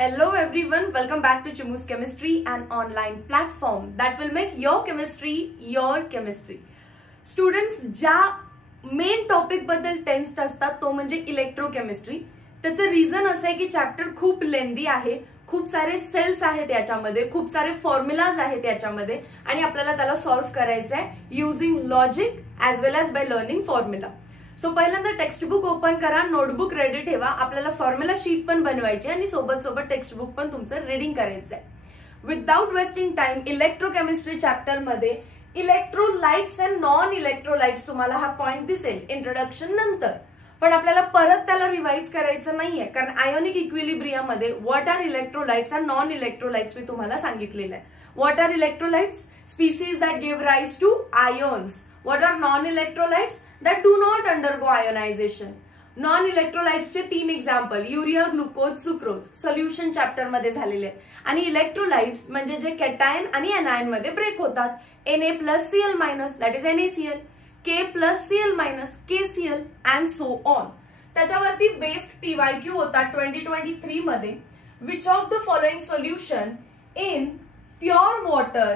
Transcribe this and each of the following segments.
Hello everyone, welcome back to Chimu's Chemistry, an online platform that will make your chemistry your chemistry. Students, ज्या main topic बद्दल tensed असतात तो म्हणजे electrochemistry. त्याचं reason असं आहे की चॅप्टर खूप लेंदी आहे, खूप सारे सेल्स आहेत याच्यामध्ये, खूप सारे फॉर्म्युलाज आहेत याच्यामध्ये आणि आपल्याला त्याला सॉल्व्ह करायचं आहे using logic as well as by learning formula. So पहिल्यांदा टेक्स्ट बुक ओपन करा, नोटबुक रेडी ठेवा. आपल्याला फॉर्म्युला शीट पण बनवायची आणि सोबत सोबत टेक्स्ट बुक पण तुमचं रीडिंग करायचं आहे. Without wasting time electrochemistry chapter मध्ये इलेक्ट्रोलाइट्स अँड नॉन इलेक्ट्रोलाइट्स तुम्हाला हा पॉइंट दिसेल इंट्रोडक्शन नंतर. पण आपल्याला परत त्याला रिवाइज करायचं नाहीये, कारण आयोनिक इक्विलिब्रियम मध्ये what are electrolytes and non electrolytes मी तुम्हाला सांगितलेलं आहे. What are electrolytes? Species that give rise to ions. What are non-electrolytes that do not undergo ionization? Non-electrolytes चे 3 example urea, glucose, sucrose solution chapter मध्ये झालेले आहेत. आणि इलेक्ट्रोलाइट्स म्हणजे जे कॅटायन आणि एनायन मध्ये ब्रेक होतात. Na+Cl- that is NaCl, K+Cl- KCl and so on. त्याच्यावरती बेस्ड PYQ होता 2023 मध्ये. Which of the following solution in pure water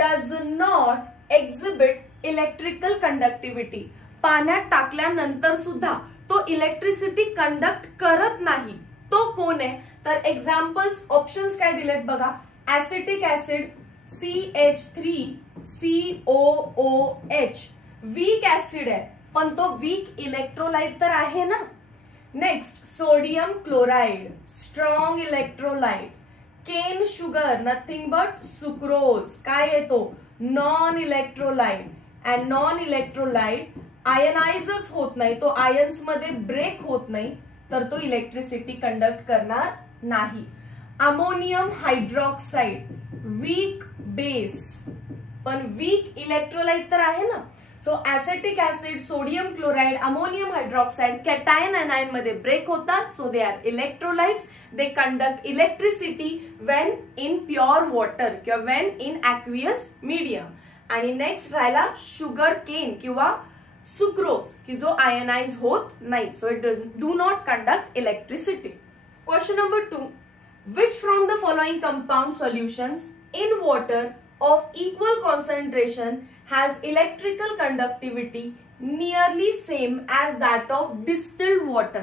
does not exhibit electrical conductivity? पाण्यात टाकल्यानंतर सुद्धा तो इलेक्ट्रिसिटी कंडक्ट करत नाही, तो कोण आहे? तर एक्झाम्पल्स ऑप्शन्स काय दिलेत बघा. Acetic acid CH3COOH weak acid आहे, पण तो वीक इलेक्ट्रोलाइट तर आहे ना. Next sodium chloride strong electrolyte. Cane sugar nothing but sucrose काय येतो? Non electrolyte. And non electrolyte आयनाइजच होत नाही, तो आयन्स मध्ये ब्रेक होत नाही, तर तो इलेक्ट्रिसिटी कंडक्ट करणार नाही. अमोनियम हायड्रॉक्साइड वीक बेस, पण वीक इलेक्ट्रोलाइट तर आहे ना. So acetic acid, sodium chloride, ammonium hydroxide cation अनायन मध्ये ब्रेक होतात. So they are electrolytes. They conduct electricity Wien in pure water किंवा वेन इन ऍक्वियस मीडियम. आणि नेक्स्ट राहिला शुगर केन किंवा सुक्रोज की जो आयनाइज होत नाही. So it do not conduct electricity. Question number 2. Which from the following compound solutions in water of equal concentration has electrical conductivity nearly same as that of distilled water?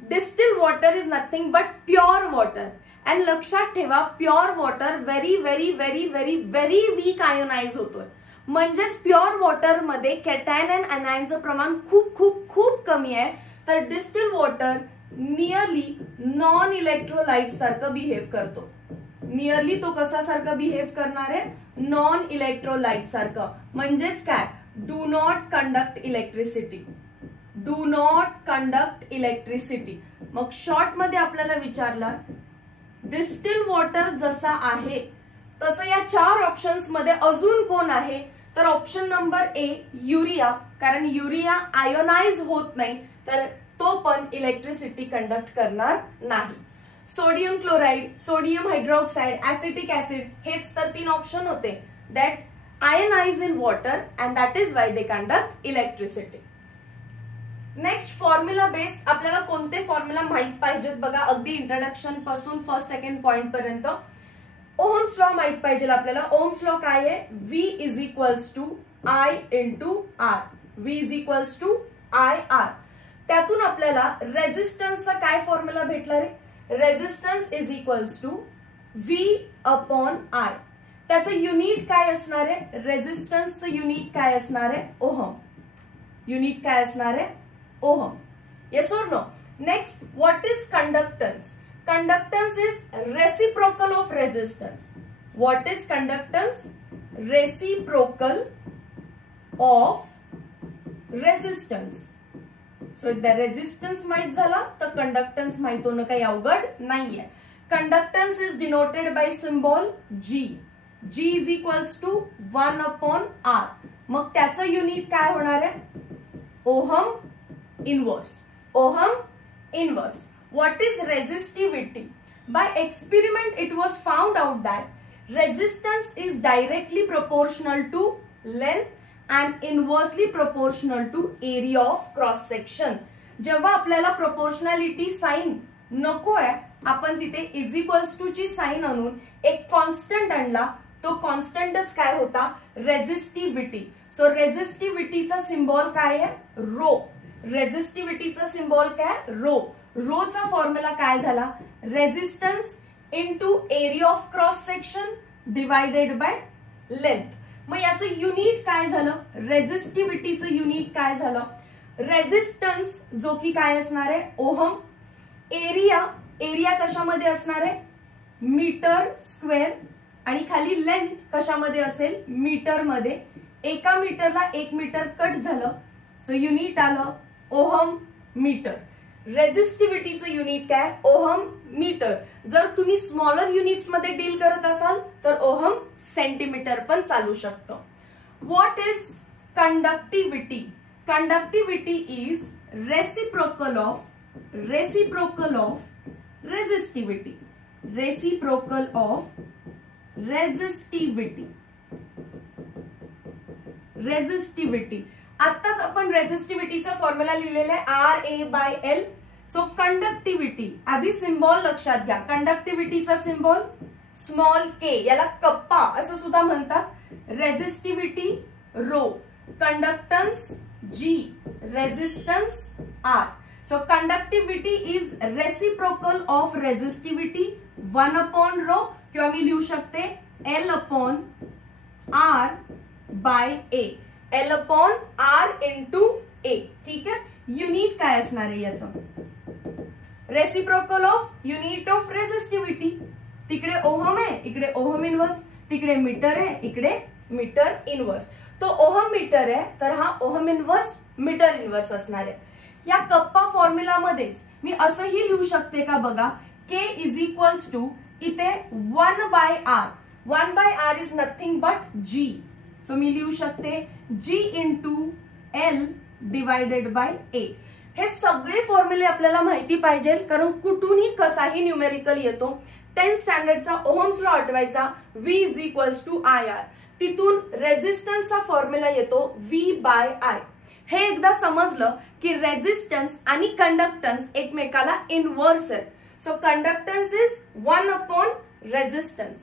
Distilled water is nothing but pure water. And लक्षात ठेवा pure water very very very very very weak ionize होतोय. म्हणजेच pure water मध्ये cation and अनायनचं प्रमाण खूप खूप खूप कमी आहे. तर distilled water nearly non electrolyte सारखं बिहेव करतो. नियरली तो कसा सारखं बिहेव करणार आहे? नॉन इलेक्ट्रोलाइट सारखं. म्हणजेच काय? Do not conduct electricity. Do not conduct electricity. मग शॉर्ट मध्ये आपल्याला विचारलं डिस्टिल वॉटर जसा आहे तसं या 4 ऑप्शन्स मध्ये अजून कोण आहे? तर ऑप्शन नंबर A युरिया, कारण युरिया आयोनाइज होत नाही, तर तो पण इलेक्ट्रिसिटी कंडक्ट करणार नाही. Sodium chloride, sodium hydroxide, acetic acid हेच तर 3 ऑप्शन होते that ionize in water and that is why they conduct electricity. Next formula based आपल्याला कोणते फॉर्म्युला माहित पाहिजेत बघा. अगदी इंट्रोडक्शन पासून फर्स्ट सेकंड पॉइंट पर्यंत. ओहम्स लॉ माहित पाहिजे आपल्याला. ओहम्स लॉ काय आहे? V is equals to I into R. V is equals to IR. त्यातून आपल्याला रेझिस्टन्सचा काय फॉर्म्युला भेटला रे? Resistance is equals to V upon I. त्याचं युनिट काय असणार आहे? रेझिस्टन्सचं युनिट काय असणार आहे? ओहम. युनिट काय असणार आहे? Ohm. Yes or no? Next what is conductance? Conductance is reciprocal of resistance. What is conductance? Reciprocal of resistance. So एकदा रेझिस्टन्स माहित झाला तर कंडक्टन्स माहित होणं काही अवघड नाहीये. Conductance is denoted by symbol G. G is equals to 1 upon R. मग त्याचं युनिट काय होणार आहे? Ohm inverse. Ohm inverse. What is resistivity? By experiment it was found out that resistance is directly proportional to length and inversely proportional to area of cross section. जेव्हा आपल्याला proportionality sign नको आहे आपण तिथे is equals to ची sign आणून एक constant आणला, तो कॉन्स्टंटच काय होता, रेझिस्टिव्हिटी. सो रेझिस्टिव्हिटीचा सिम्बॉल काय आहे, रो. रेझिस्टिव्हिटीचा सिम्बॉल काय, रो. रोचा फॉर्म्युला काय झाला, resistance into area of cross section divided by length. मग याचं युनिट काय झालं, रेझिस्टिव्हिटीचं युनिट काय झालं, रेझिस्टन्स जो की काय असणार आहे, ओहम. एरिया कशामध्ये असणार आहे, मीटर स्क्वेअर. आणि खाली लेंथ कशामध्ये असेल, मीटर मध्ये. एका मीटरला 1 मीटर कट झालं, सो युनिट आलं ओहम मीटर. रेझिस्टिव्हिटीचं युनिट काय, ओहम मीटर. जर तुम्ही स्मॉलर युनिट्स मध्ये डील करत असाल तर ओहम सेंटीमीटर पण चालू शकतं. What is conductivity, conductivity is reciprocal of resistivity. Reciprocal of resistivity. आताच आपण रेझिस्टिव्हिटीचा फॉर्म्युला लिहिलेला आहे RA/L. सो कंडक्टिव्हिटी, आधी सिम्बॉल लक्षात घ्या. कंडक्टिव्हिटीचा सिम्बॉल स्मॉल के, याला कप्पा असं सुद्धा म्हणतात. Resistivity rho, conductance G, resistance R. So conductivity is reciprocal of resistivity 1/ρ, किंवा मी लिहू शकते L/R/A. L/R into A. ठीक आहे. युनिट काय असणार आहे याचं, reciprocal of unit of resistivity. तिकडे ओहम आहे, इकडे ओहम इनवर्स. तिकडे मीटर आहे, इकडे मीटर इनवर्स. तो ओहम मीटर आहे तर हा ओहम इनवर्स मीटर इनवर्स असणार आहे. या कप्पा फॉर्म्युला मध्येच मी असंही लिहू शकते का बघा, K इज इक्वल्स टू इथे 1/R. 1/R is nothing but G. So मी लिहू शकते G into L divided by A. हे सगळे फॉर्म्युले आपल्याला माहिती पाहिजे, कारण कुठूनही कसाही न्यूमेरिकल येतो. 10th स्टँडर्डचा ओहम्स लॉ आठवायचा, V is equals to IR. तिथून रेझिस्टन्सचा फॉर्म्युला येतो V/I. हे एकदा समजलं की रेझिस्टन्स आणि कंडक्टन्स एकमेकाला इनवर्स आहेत. सो कंडक्टन्स इज 1/रेझिस्टन्स.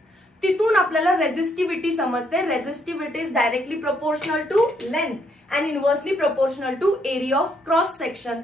तिथून आपल्याला रेझिस्टिव्हिटी समजते. Resistivity is directly proportional to length and inversely proportional to area of cross section.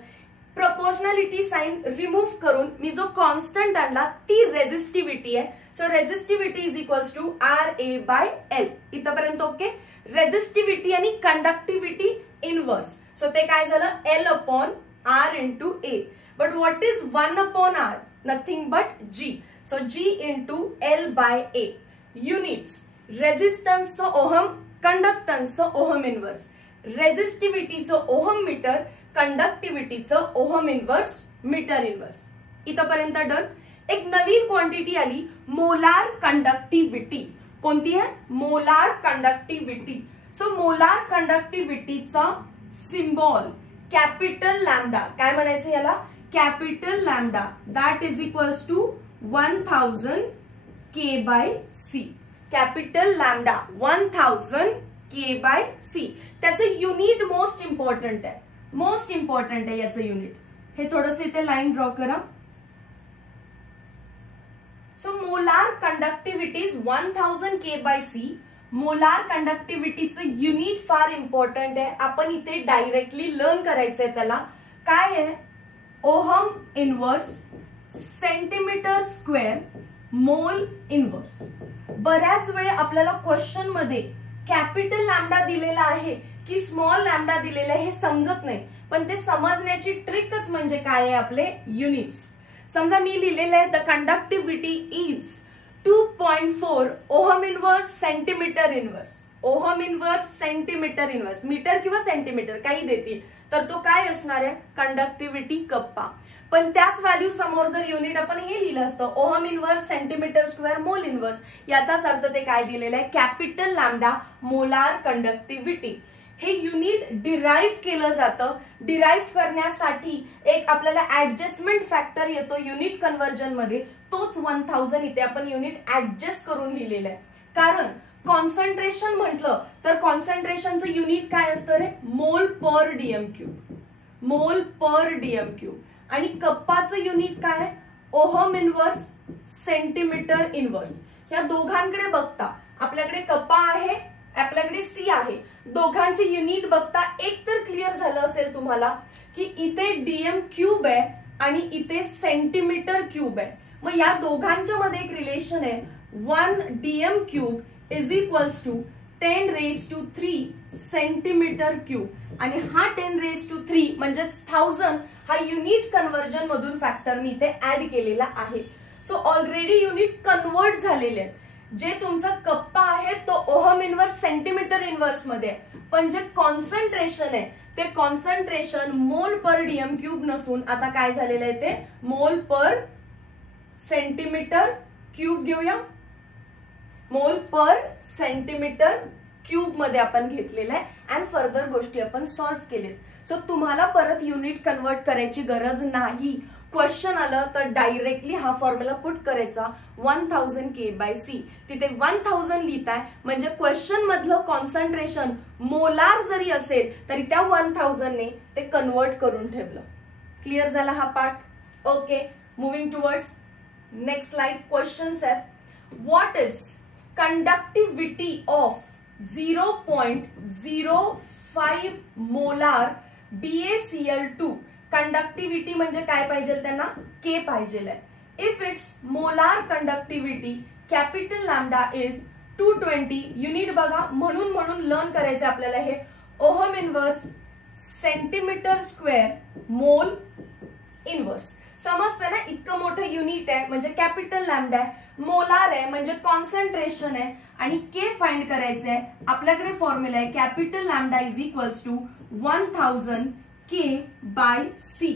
Proportionality sign remove करून मी जो कॉन्स्टंट आणला ती रेझिस्टिव्हिटी आहे. So resistivity is equals to RA/L. इथपर्यंत ओके. रेझिस्टिव्हिटी आणि कंडक्टिव्हिटी इनवर्स. सो ते काय झालं, L/R into A. But what is 1/R, nothing but G. So G into L/A. Units, रेझिस्टन्सचं ओहम, कंडक्टन्सचं ओहम इनवर्स. रेझिस्टिव्हिटीचं ओहम मीटर, कंडक्टिव्हिटीचं ohm inverse metre inverse. इथपर्यंत done. एक नवीन क्वांटिटी आली, मोलार कंडक्टिव्हिटी. कोणती आहे, मोलार कंडक्टिव्हिटी. सो मोलार कंडक्टिव्हिटीचा सिम्बॉल कॅपिटल लॅम्डा. काय म्हणायचं याला, capital lambda. That is equals to 1000 K/C. Capital lambda 1000 K/C. त्याचं युनिट मोस्ट इम्पॉर्टंट आहे, मोस्ट इम्पॉर्टंट आहे याचं युनिट. हे थोडंसं इथे लाईन ड्रॉ करा. So molar conductivity is 1000 K/C. Molar कंडक्टिव्हिटीचं युनिट फार इम्पॉर्टंट आहे. आपण इथे डायरेक्टली लर्न करायचंय त्याला. काय आहे, ohm inverse centimetre square mole inverse. बऱ्याच वेळ आपल्याला क्वेश्चन मध्ये कॅपिटल लॅम्डा दिलेला आहे की स्मॉल लॅम्डा दिलेला आहे हे समजत नाही, पण ते समजण्याची ट्रिकच म्हणजे काय आहे, आपले युनिट्स. समजा मी लिहिलेलं आहे the conductivity is 2.4 ohm inverse centimetre inverse. Ohm inverse centimetre inverse, metre किंवा सेंटीमीटर काही देतील तर तो काय असणार आहे, कंडक्टिव्हिटी कप्पा. पण त्याच व्हॅल्यू समोर जर युनिट आपण हे लिहिलं असतं ohm inverse centimetre square mole inverse, याचाच अर्थ ते काय दिलेलं आहे, कॅपिटल लॅम्डा मोलार कंडक्टिव्हिटी. हे युनिट डिराईव्ह केलं जातं. डिराईव्ह करण्यासाठी एक आपल्याला ऍडजस्टमेंट फॅक्टर येतो युनिट कन्व्हर्जन मध्ये, तोच 1000 इथे आपण युनिट ऍडजस्ट करून लिहिलेलं आहे. कारण कॉन्सन्ट्रेशन म्हटलं तर कॉन्सन्ट्रेशनचं युनिट काय असतं रे, मोल पर डीएम क्यूब. मोल पर डीएम क्यूब. आणि कप्पाचं युनिट काय, ओहम इनवर्स, सेंटीमीटर इनवर्स. या दोघांकडे बघता आपल्याकडे कप्पा आहे, आपल्याकडे सी आहे. दोघांचे युनिट बघता एक तर क्लिअर झालं असेल तुम्हाला की इथे डीएम क्यूब आहे आणि इथे सेंटीमीटर क्यूब आहे. मग या दोघांच्या मध्ये एक रिलेशन आहे. 1 DM cube is equals to 10⁻³ centimetre cube. आणि हा 10⁻³ म्हणजेच 1000 हा युनिट कन्व्हर्जन मधून फॅक्टर मी इथे ऍड केलेला आहे. सो ऑलरेडी युनिट कन्वर्ट झालेले आहेत. जे तुमचा कप्पा आहे तो ओहम इनवर्स सेंटीमीटर इनवर्स मध्ये आहे, पण जे कॉन्सन्ट्रेशन आहे ते कॉन्सन्ट्रेशन मोल पर डीएम क्यूब नसून आता काय झालेलं आहे ते मोल पर सेंटीमीटर क्यूब घेऊया. मोल पर सेंटीमीटर क्यूब मध्ये आपण घेतलेलं आहे अँड फर्दर गोष्टी आपण सॉल्व्ह केलेत. सो तुम्हाला परत युनिट कन्वर्ट करायची गरज नाही. क्वेश्चन आलं तर डायरेक्टली हा फॉर्म्युला पुट करायचा 1000 K/C. तिथे 1000 लिहिताय म्हणजे क्वेश्चन मधलं कॉन्सन्ट्रेशन मोलार जरी असेल तरी त्या 1000 ने ते कन्वर्ट करून ठेवलं. क्लिअर झाला हा part. Okay, moving towards next slide. Questions आहेत. What is conductivity of 0.05 molar BaCl2. Conductivity म्हणजे काय पाहिजे त्यांना, के पाहिजे. If it's molar conductivity capital lambda is 220. Unit बघा, म्हणून लर्न करायचं आपल्याला हे. Ohm inverse centimetre square mole inverse. समजतं ना, इतकं मोठं युनिट आहे म्हणजे कॅपिटल लॅम्डा आहे, मोलार आहे म्हणजे कॉन्सन्ट्रेशन आहे आणि के फाइंड करायचं आहे. आपल्याकडे फॉर्म्युला आहे capital lambda is equals to 1000 K/C.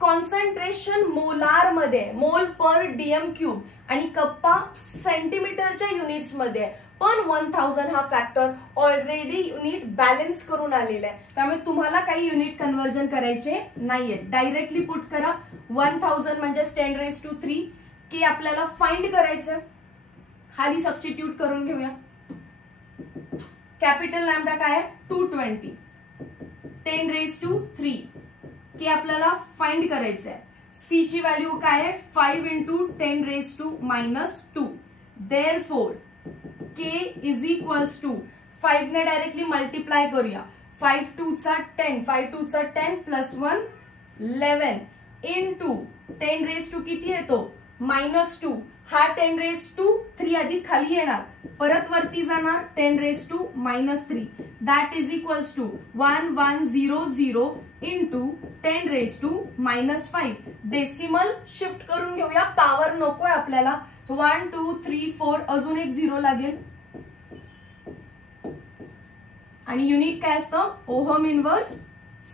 Concentration molar मध्ये, मोल पर डीएम क्यूब, आणि कप्पा सेंटीमीटरच्या युनिट्स मध्ये, पण 1000 हा फॅक्टर ऑलरेडी युनिट बॅलन्स करून आलेला आहे. त्यामुळे तुम्हाला काही युनिट कन्व्हर्जन करायचे नाहीये. डायरेक्टली पुट करा. 1000 म्हणजे 10⁻³ के आपल्याला फाइंड करायचं. खाली सबस्टिट्यूट करून घेऊया. कॅपिटल लॅम्डा काय आहे 220, 10⁻³ के आपल्याला फाइंड करायचं आहे. सी ची व्हॅल्यू काय आहे 5 × 10⁻². Therefore K is equals to 5 ने डायरेक्टली मल्टिप्लाय करूया. 5 2 चा 10, 5 2 चा 10 प्लस 1 11 इंटू 10⁻² किती येतो -2. हा 10⁻³ आधी खाली येणार, परत वरती जाणार 10⁻³ that is equals to 1100 into 10⁻⁻5. Decimal shift करून घेऊया, पॉवर नकोय आपल्याला. सो 1 2 3 4 अजून एक 0 लागेल. आणि युनिट काय असतं ohm inverse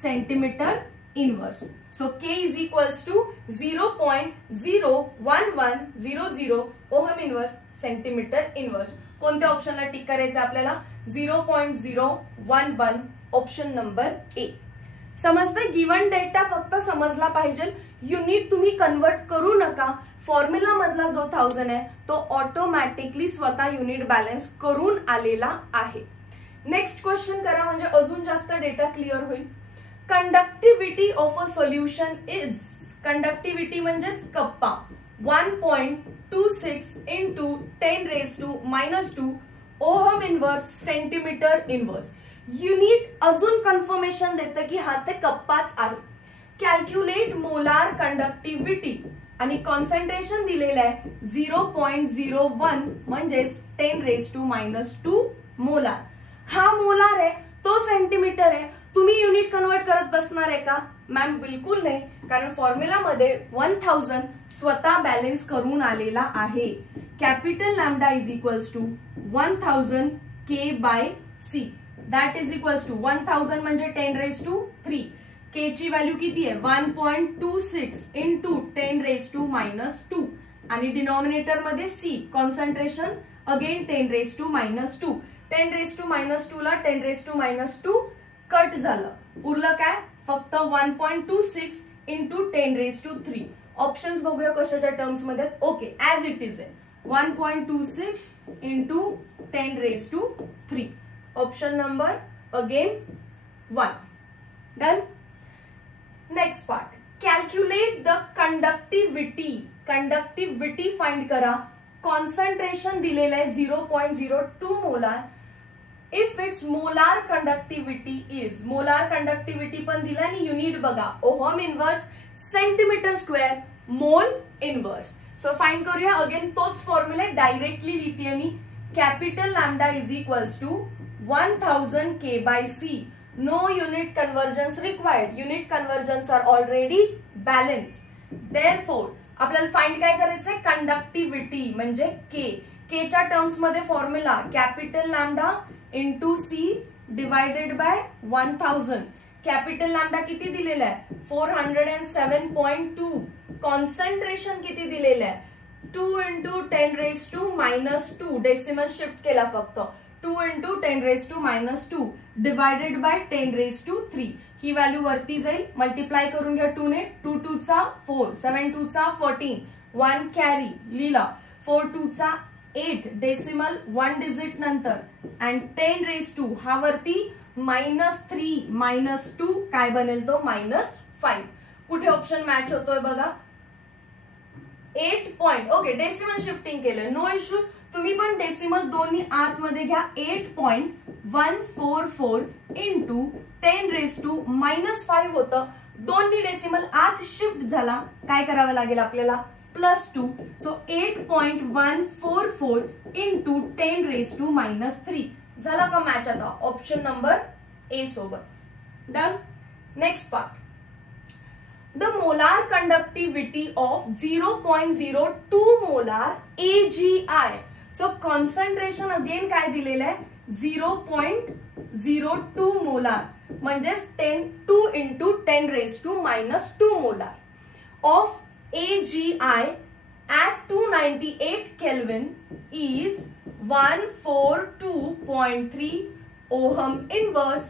centimetre inverse. So K is equals to 0.01100 ohm inverse centimetre inverse. कोणत्या ऑप्शनला टिक करायचं आपल्याला 0.011 ऑप्शन नंबर ए. समजतं. गिवन डेटा फक्त समजला पाहिजे. युनिट तुम्ही कन्वर्ट करू नका. फॉर्म्युला मधला जो 1000 आहे तो ऑटोमॅटिकली स्वतः युनिट बॅलन्स करून आलेला आहे. नेक्स्ट क्वेश्चन करा म्हणजे अजून जास्त डेटा क्लिअर होईल. Conductivity of a solution is, conductivity म्हणजेच कप्पा 1.26 into 10⁻² ohm inverse centimetre inverse. Unit अजून कन्फर्मेशन देतं की हा ते कप्पाच आहे. कॅल्क्युलेट मोलार कंडक्टिव्हिटी आणि कॉन्सन्ट्रेशन दिलेलं आहे 0.01 म्हणजेच 10⁻² मोलार. हा मोलार आहे, तो सेंटीमीटर आहे. तुम्ही युनिट कन्वर्ट करत बसणार आहे का मॅम? बिलकुल नाही, कारण फॉर्म्युला मध्ये 1000 स्वतः बॅलन्स करून आलेला आहे. Capital lambda is equals to 1000 K/C. That is equals to 1000 म्हणजे 10⁻³ के ची व्हॅल्यू किती आहे 1.26 इंटू 10⁻² आणि डिनॉमिनेटर मध्ये सी कॉन्सन्ट्रेशन अगेन 10⁻². 10⁻² ला 10⁻² कट झालं, उरलं काय फक्त 1.26 इंटू 10⁻³ ऑप्शन्स बघूया कशाच्या टर्म्स मध्ये. ओके, ऍज इट इज आहे 1.26 into 10⁻³ option number again 1. Done. Next part calculate the conductivity find करा. कॉन्सन्ट्रेशन दिलेलं आहे 0.02 molar. If it's molar conductivity is, molar conductivity पण दिला आणि युनिट बघा ohm inverse, centimetre square, mole inverse. So find करूया. Again तोच फॉर्म्युला डायरेक्टली लिहिते मी. Capital lambda is equals to 1000 K/C. No unit conversions required. Unit conversions are already balance. Therefore आपल्याला find काय करायचंय, कंडक्टिव्हिटी म्हणजे के च्या टर्म्स मध्ये formula capital lambda into C divided by 1000. Capital lambda किती दिलेला आहे 407.2. कॉन्सन्ट्रेशन किती दिलेलं आहे 2 × 10⁻². डेसिमल शिफ्ट केला फक्त. 2 × 10⁻² डिवायडेड बाय 10⁻3. ही व्हॅल्यू वरती जाईल. मल्टिप्लाय करून घ्या 2 ने. 2 2 चा 4, 7 2 चा 14, 1 कॅरी लिहिला. 4 2 चा 8 डेसिमल 1 डिजिट नंतर अँड 10⁻² हा वरती -3 -2 काय बनेल तो -5. कुठे ऑप्शन मॅच होतोय बघा 8 पॉइंट. ओके डेसिमल शिफ्टिंग केलं नो इश्यूज. तुम्ही पण डेसिमल दोन्ही आतमध्ये घ्या. 8.144 इंटू 10⁻⁻5 होतं. दोन्ही डेसिमल आत शिफ्ट झाला. काय करावं लागेल आपल्याला +2. सो 8.144 इंटू 10⁻⁻3 झाला का मॅच. आता ऑप्शन नंबर ए सोबत. Done. Next part. The molar conductivity of 0.02 molar AgI. So concentration again काय दिलेलं आहे 0.02 मोलार म्हणजेच 2 × 10⁻² molar of AgI at 298 Kelvin is 142.3 ohm inverse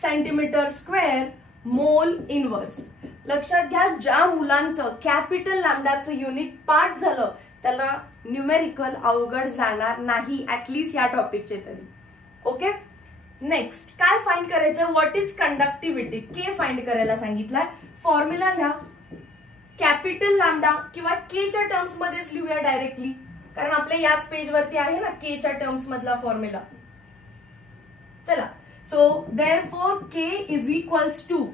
centimetre square mole inverse. लक्षात घ्या ज्या मुलांचं कॅपिटल लॅम्डाचं युनिट पाठ झालं त्याला न्यूमेरिकल अवघड जाणार नाही ऍटलीस्ट या टॉपिकचे तरी. ओके. नेक्स्ट काय फाइंड करायचं, what is conductivity. K find करायला सांगितलाय. फॉर्म्युला घ्या कॅपिटल लॅम्डा किंवा के च्या टर्म्स मध्येच लिहूया डायरेक्टली कारण आपल्या याच पेज वरती आहे ना के च्या टर्म्स मधला फॉर्म्युला. चला. So therefore K is equals to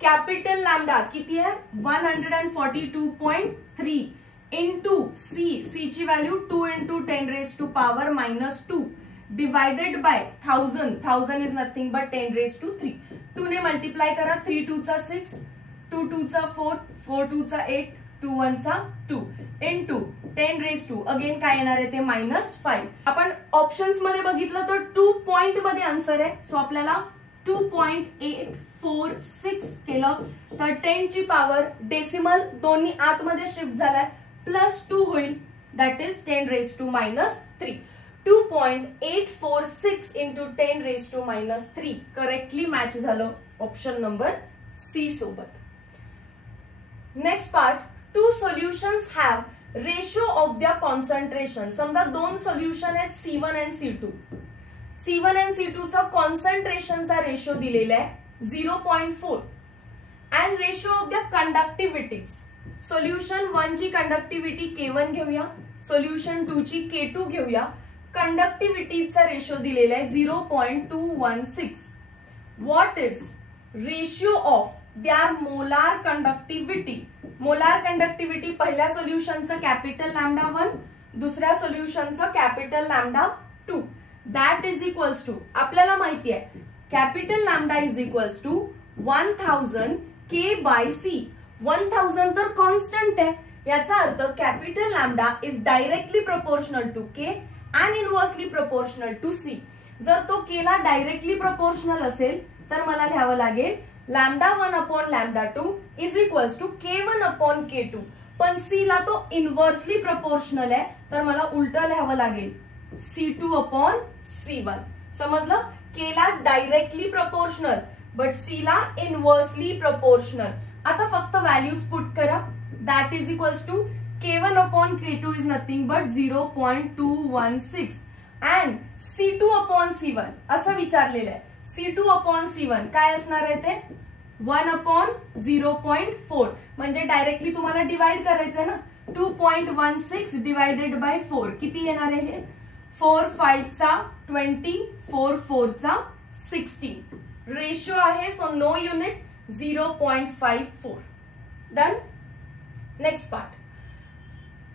capital lambda किती आहे 142.3 इंटू सी ची value 2 × 10⁻² divided by 1000 is nothing but 10⁻3. 2 ने मल्टिप्लाय करा. 3 2 चा 6, 2 2 चा 4, 4 2 चा 8, 2 1 चा 2 इंटू 10⁻². अगेन काय येणार आहे ते -5. आपण ऑप्शन्स मध्ये बघितलं तर 2 पॉइंट मध्ये आन्सर आहे. सो आपल्याला 2.846 केलं तर 10 ची पॉवर डेसिमल दोन्ही आतमध्ये शिफ्ट झालाय +2 होईल. That is 10⁻³ 2.846 into 10⁻³ correctly match झालं ऑप्शन नंबर सी सोबत. Next part. 2 solutions have ratio of द्या कॉन्सन्ट्रेशन. समजा 2 सोल्युशन आहेत C1 आणि C2. C1 आणि C2 चा कॉन्सन्ट्रेशनचा रेशो दिलेला आहे 0.4 and ratio of the conductivities. Solution 1 ची कंडक्टिव्हिटी K1 घेऊया, सोल्युशन 2 ची K2 घेऊया. कंडक्टिव्हिटीचा रेशो दिलेला आहे 0.216. What is ratio of the molar conductivity. Molar conductivity पहिल्या सोल्युशनचं कॅपिटल लॅम्डा 1, दुसऱ्या सोल्युशनचं capital lambda 2. That is equals to आपल्याला माहिती आहे capital lambda is equals to 1000 K/C. 1000 तर कॉन्स्टंट आहे. याचा अर्थ capital lambda is directly proportional to K and inversely proportional to C. जर तो केला डायरेक्टली प्रोपोर्शनल असेल तर मला लिहावं लागेल λ1/λ2 इज इक्वल्स टू K1/K2. पण सी ला तो इनव्हर्सली प्रोपोर्शनल आहे तर मला उलट लिहावं लागेल C2/C1. समजलं. केला डायरेक्टली प्रोपोर्शनल बट सी ला इनव्हर्सली प्रोपोर्शनल. आता फक्त व्हॅल्यूज पुट करा. That is equals to K1/K2 is nothing but 0.216 and C2/C1 असं विचारलेलं आहे. C2/C1 काय असणार आहे ते 1/0.4 म्हणजे डायरेक्टली तुम्हाला डिवाइड करायचंय ना. 2.16 डिवायडेड बाय 4 किती येणार आहे? 4 5 चा 20, 4 4 चा 16. रेशिओ आहे, so no unit, 0.54. Done. Next part,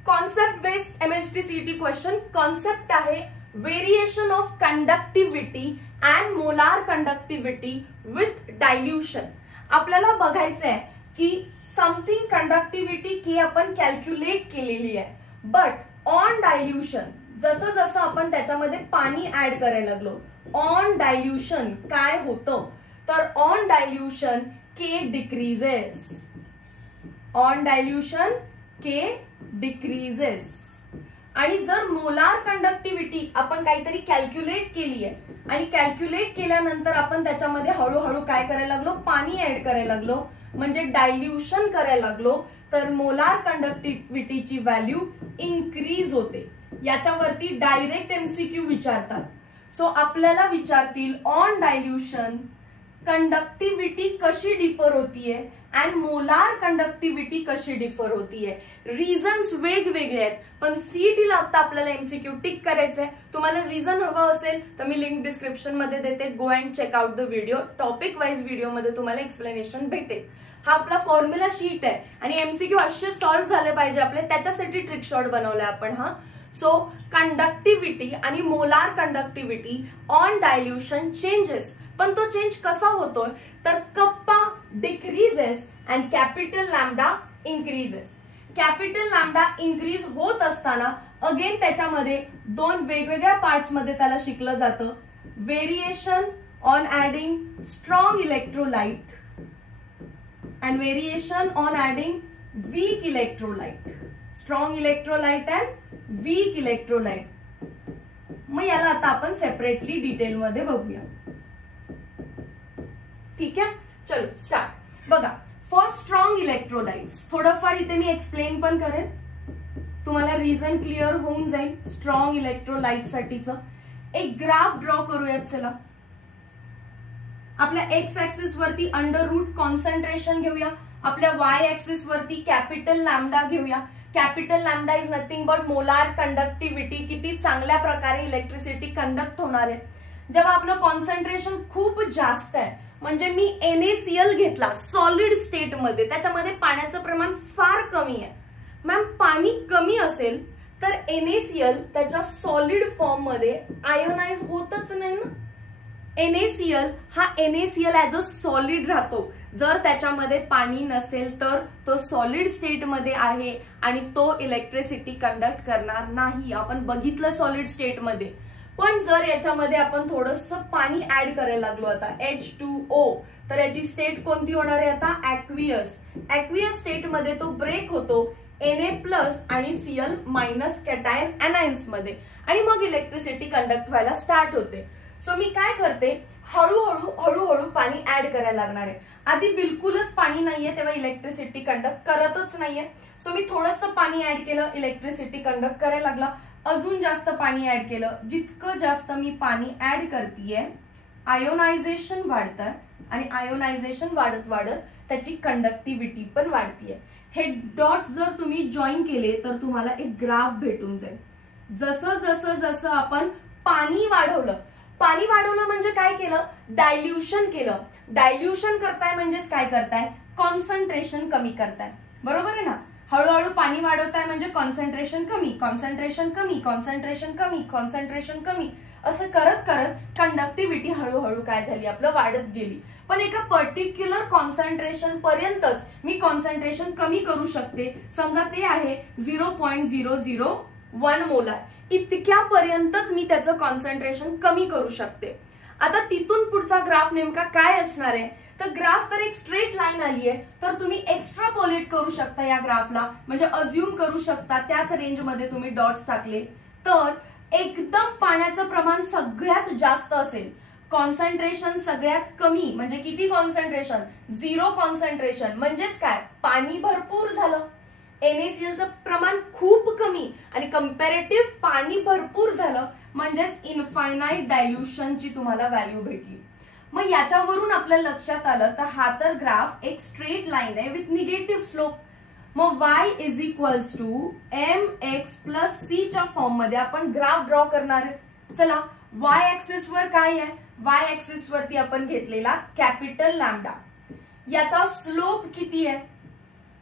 concept based MHT CET question. Concept आहे variation of conductivity and molar conductivity with dilution. आपल्याला बघायचं आहे की समथिंग कंडक्टिव्हिटी की आपण कॅल्क्युलेट केलेली आहे, बट ऑन डायल्युशन जसं जसं आपण त्याच्यामध्ये पाणी ऍड करायला लागलो, ऑन डायल्युशन काय होतं, तर on dilution K decreases. On dilution K decreases. आणि जर मोलार कंडक्टिव्हिटी आपण काहीतरी कॅल्क्युलेट केली आहे आणि कॅल्क्युलेट केल्यानंतर आपण त्याच्यामध्ये हळूहळू काय करायला लागलो, पाणी ऍड करायला लागलो, म्हणजे डायल्युशन करायला लागलो, तर मोलार कंडक्टिव्हिटीची व्हॅल्यू इन्क्रीज होते. याच्यावरती डायरेक्ट MCQ विचारतात. सो आपल्याला विचारतील ऑन डायल्युशन कंडक्टिव्हिटी कशी डिफर होतीये अँड मोलार कंडक्टिव्हिटी कशी डिफर होतीये. रिझन्स वेगवेगळे आहेत, पण CET ला आता आपल्याला MCQ टिक करायचंय. तुम्हाला रिझन हवं असेल तर मी लिंक डिस्क्रिप्शन मध्ये देते, go and check out the video. Topic wise video मध्ये तुम्हाला एक्सप्लेनेशन भेटेल. हा आपला फॉर्म्युला शीट आहे आणि MCQ असे सॉल्व्ह झाले पाहिजे आपले, त्याच्यासाठी ट्रिक शॉट बनवलाय आपण हा. सो कंडक्टिव्हिटी आणि molar conductivity on dilution changes, पण तो चेंज कसा होतोय, तर कप्पा decreases and capital lambda increases. Capital lambda increase होत असताना अगेन त्याच्यामध्ये दोन वेगवेगळ्या पार्ट्स मध्ये त्याला शिकलं जातं. Variation on adding strong electrolyte and variation on adding weak electrolyte. Strong electrolyte and weak electrolyte. मग याला आता आपण सेपरेटली डिटेलमध्ये बघूया. ठीक आहे, चलो स्टार्ट. बघा, फॉर स्ट्रॉंग इलेक्ट्रोलाइट्स थोडंफार इथे मी एक्सप्लेन पण करेन, तुम्हाला रिझन क्लिअर होऊन जाईल. स्ट्रॉंग इलेक्ट्रोलाइट साठीच एक ग्राफ ड्रॉ करूयात. चला, आपल्या एक्स ऍक्सिस वरती अंडर रूट कॉन्सन्ट्रेशन घेऊया, आपल्या वाय ऍक्सिस वरती कॅपिटल लॅम्डा घेऊया. Capital lambda is nothing but molar conductivity, किती चांगल्या प्रकारे इलेक्ट्रिसिटी कंडक्ट होणार आहे. जेव्हा आपलं कॉन्सन्ट्रेशन खूप जास्त आहे, म्हणजे मी NaCl घेतला सॉलिड स्टेट मध्ये, त्याच्यामध्ये पाण्याचं प्रमाण फार कमी आहे. मॅम पाणी कमी असेल तर NaCl त्याच्या सॉलिड फॉर्म मध्ये आयोनाइज होतच नाही ना. NaCl हा NaCl ऍज अ सॉलिड राहतो. जर त्याच्यामध्ये पाणी नसेल तर तो सॉलिड स्टेट मध्ये आहे आणि तो इलेक्ट्रिसिटी कंडक्ट करणार नाही. आपण बघितलं सॉलिड स्टेट मध्ये. पण जर याच्यामध्ये आपण थोडंसं पाणी ऍड करायला लागलो आता H2O, तर याची स्टेट कोणती होणार आहे आता, ऍक्वियस. ऍक्वियस स्टेट मध्ये तो ब्रेक होतो Na+ आणि Cl- कॅटायन एनायन्स मध्ये, आणि मग इलेक्ट्रिसिटी कंडक्ट व्हायला स्टार्ट होते. सो मी काय करते, हळूहळू हळूहळू पाणी ऍड करायला लागणार आहे. आधी बिलकुलच पाणी नाहीये तेव्हा इलेक्ट्रिसिटी कंडक्ट करतच नाहीये. सो मी थोडंसं पाणी ऍड केलं, इलेक्ट्रिसिटी कंडक्ट करायला लागला. अजून जास्त पाणी ऍड केलं, जितकं जास्त मी पाणी ऍड करतेय आयोनायझेशन वाढतंय आणि आयोनायझेशन वाढत वाढत त्याची कंडक्टिव्हिटी पण वाढतीये. हे डॉट्स जर तुम्ही जॉईन केले तर तुम्हाला एक ग्राफ भेटून जाईल. जसं जसं जसं आपण पाणी वाढवलं म्हणजे काय केलं, डायल्युशन केलं. डायल्युशन करताय म्हणजेच काय करताय, कॉन्सन्ट्रेशन कमी करताय. बरोबर आहे ना. हळूहळू पाणी वाढवताय म्हणजे कॉन्सन्ट्रेशन कमी, कॉन्सन्ट्रेशन कमी, कॉन्सन्ट्रेशन कमी, कॉन्सन्ट्रेशन कमी, असं करत करत कंडक्टिव्हिटी हळूहळू काय झाली, आपलं वाढत गेली. पण एका पर्टिक्युलर कॉन्सन्ट्रेशन पर्यंतच मी कॉन्सन्ट्रेशन कमी करू शकते. समजा ते आहे 0.001 मोलार, इतक्यापर्यंतच मी त्याचं कॉन्सन्ट्रेशन कमी करू शकते. आता तिथून पुढचा ग्राफ नेमका काय असणार आहे, तर ग्राफ तर एक स्ट्रेट लाईन आली आहे, तर तुम्ही एक्स्ट्रापोलेट करू शकता या ग्राफला, म्हणजे अज्युम करू शकता त्याच रेंजमध्ये तुम्ही डॉट्स टाकले तर एकदम पाण्याचं प्रमाण सगळ्यात जास्त असेल, कॉन्सन्ट्रेशन सगळ्यात कमी, म्हणजे किती कॉन्सन्ट्रेशन, 0 कॉन्सन्ट्रेशन, म्हणजेच काय, पाणी भरपूर झालं. NaClचं प्रमाण खूप कमी आणि कंपॅरेटिव्ह पाणी भरपूर झालं, म्हणजेच इनफायनाइट डायल्युशनची तुम्हाला व्हॅल्यू भेटली. मग याच्यावरून आपल्या लक्षात आलं तर हा तर ग्राफ एक स्ट्रेट लाईन आहे विथ निगेटिव्ह स्लोप. मग y is equals to mx plus c च्या फॉर्म मध्ये आपण ग्राफ ड्रॉ करणार आहे. चला, y ऍक्सिस वर काय आहे, y ऍक्सिस वरती आपण घेतलेला कॅपिटल लॅम्डा. याचा स्लोप किती आहे,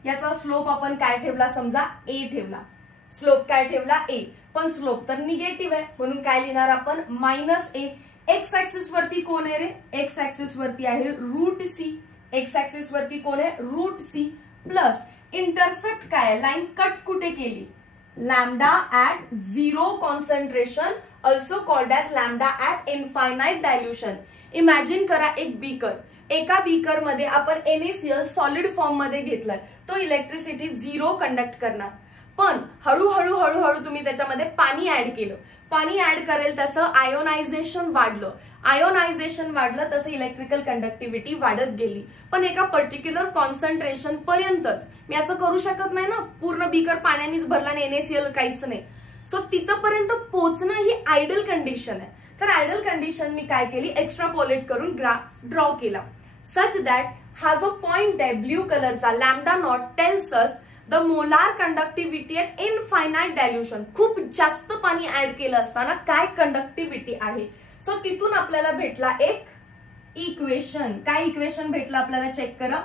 याचा स्लोप आपण काय ठेवला, समजा a ठेवला. स्लोप काय ठेवला, a, पण स्लोप तर निगेटिव्ह आहे म्हणून काय लिहिणार आपण, मायनस a. एक्स ऍक्सिस वरती कोण आहे रे, एक्स ऍक्सिस वरती आहे रूट सी. एक्स ऍक्सिस वरती कोण आहे, रूट सी. प्लस इंटरसेप्ट काय आहे, लाईन कट कुठे केली, lambda at zero concentration, also called as lambda at infinite dilution. Imagine करा एक बीकर, एका बीकर मध्ये आपण NaCl सॉलिड फॉर्म मध्ये घेतलाय, तो इलेक्ट्रिसिटी 0 कंडक्ट करणार. पण हळूहळू हळूहळू तुम्ही त्याच्यामध्ये पाणी ऍड केलं, पाणी ऍड करेल तसं आयोनायझेशन वाढलं, आयोनायझेशन वाढलं तसं इलेक्ट्रिकल कंडक्टिव्हिटी वाढत गेली. पण एका पर्टिक्युलर कॉन्सन्ट्रेशन पर्यंतच. मी असं करू शकत नाही ना, पूर्ण बीकर पाण्यानेच भरला आणि NaCl काहीच नाही. सो तिथपर्यंत पोहोचणं ही आयडल कंडिशन आहे. तर आयडल कंडिशन मी काय केली, एक्स्ट्रापोलेट करून ग्राफ ड्रॉ केला, सच दॅट हा जो पॉइंट आहे ब्ल्यू कलरचा, lambda not, tells us the molar conductivity at infinite dilution. खूप जास्त पाणी ऍड केलं असताना काय कंडक्टिव्हिटी आहे. सो तिथून आपल्याला भेटला एक इक्वेशन. काय इक्वेशन भेटलं आपल्याला, चेक करा.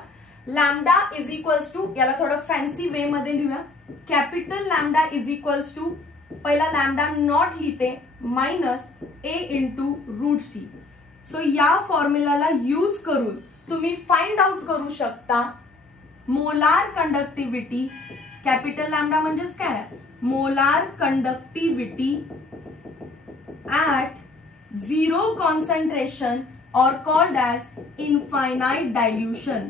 लॅम्डा इज इक्वल्स टू, याला थोडं फॅन्सी वे मध्ये लिहूया, capital lambda is equals to, पहिला लॅम्डा नॉट लिहिते, minus a into root C. So या फॉर्म्युलाला यूज करून तुम्ही फाइंड आउट करू शकता मोलार कंडक्टिव्हिटी. कॅपिटल लॅम्डा म्हणजेच काय, molar conductivity at zero concentration और called as infinite dilution.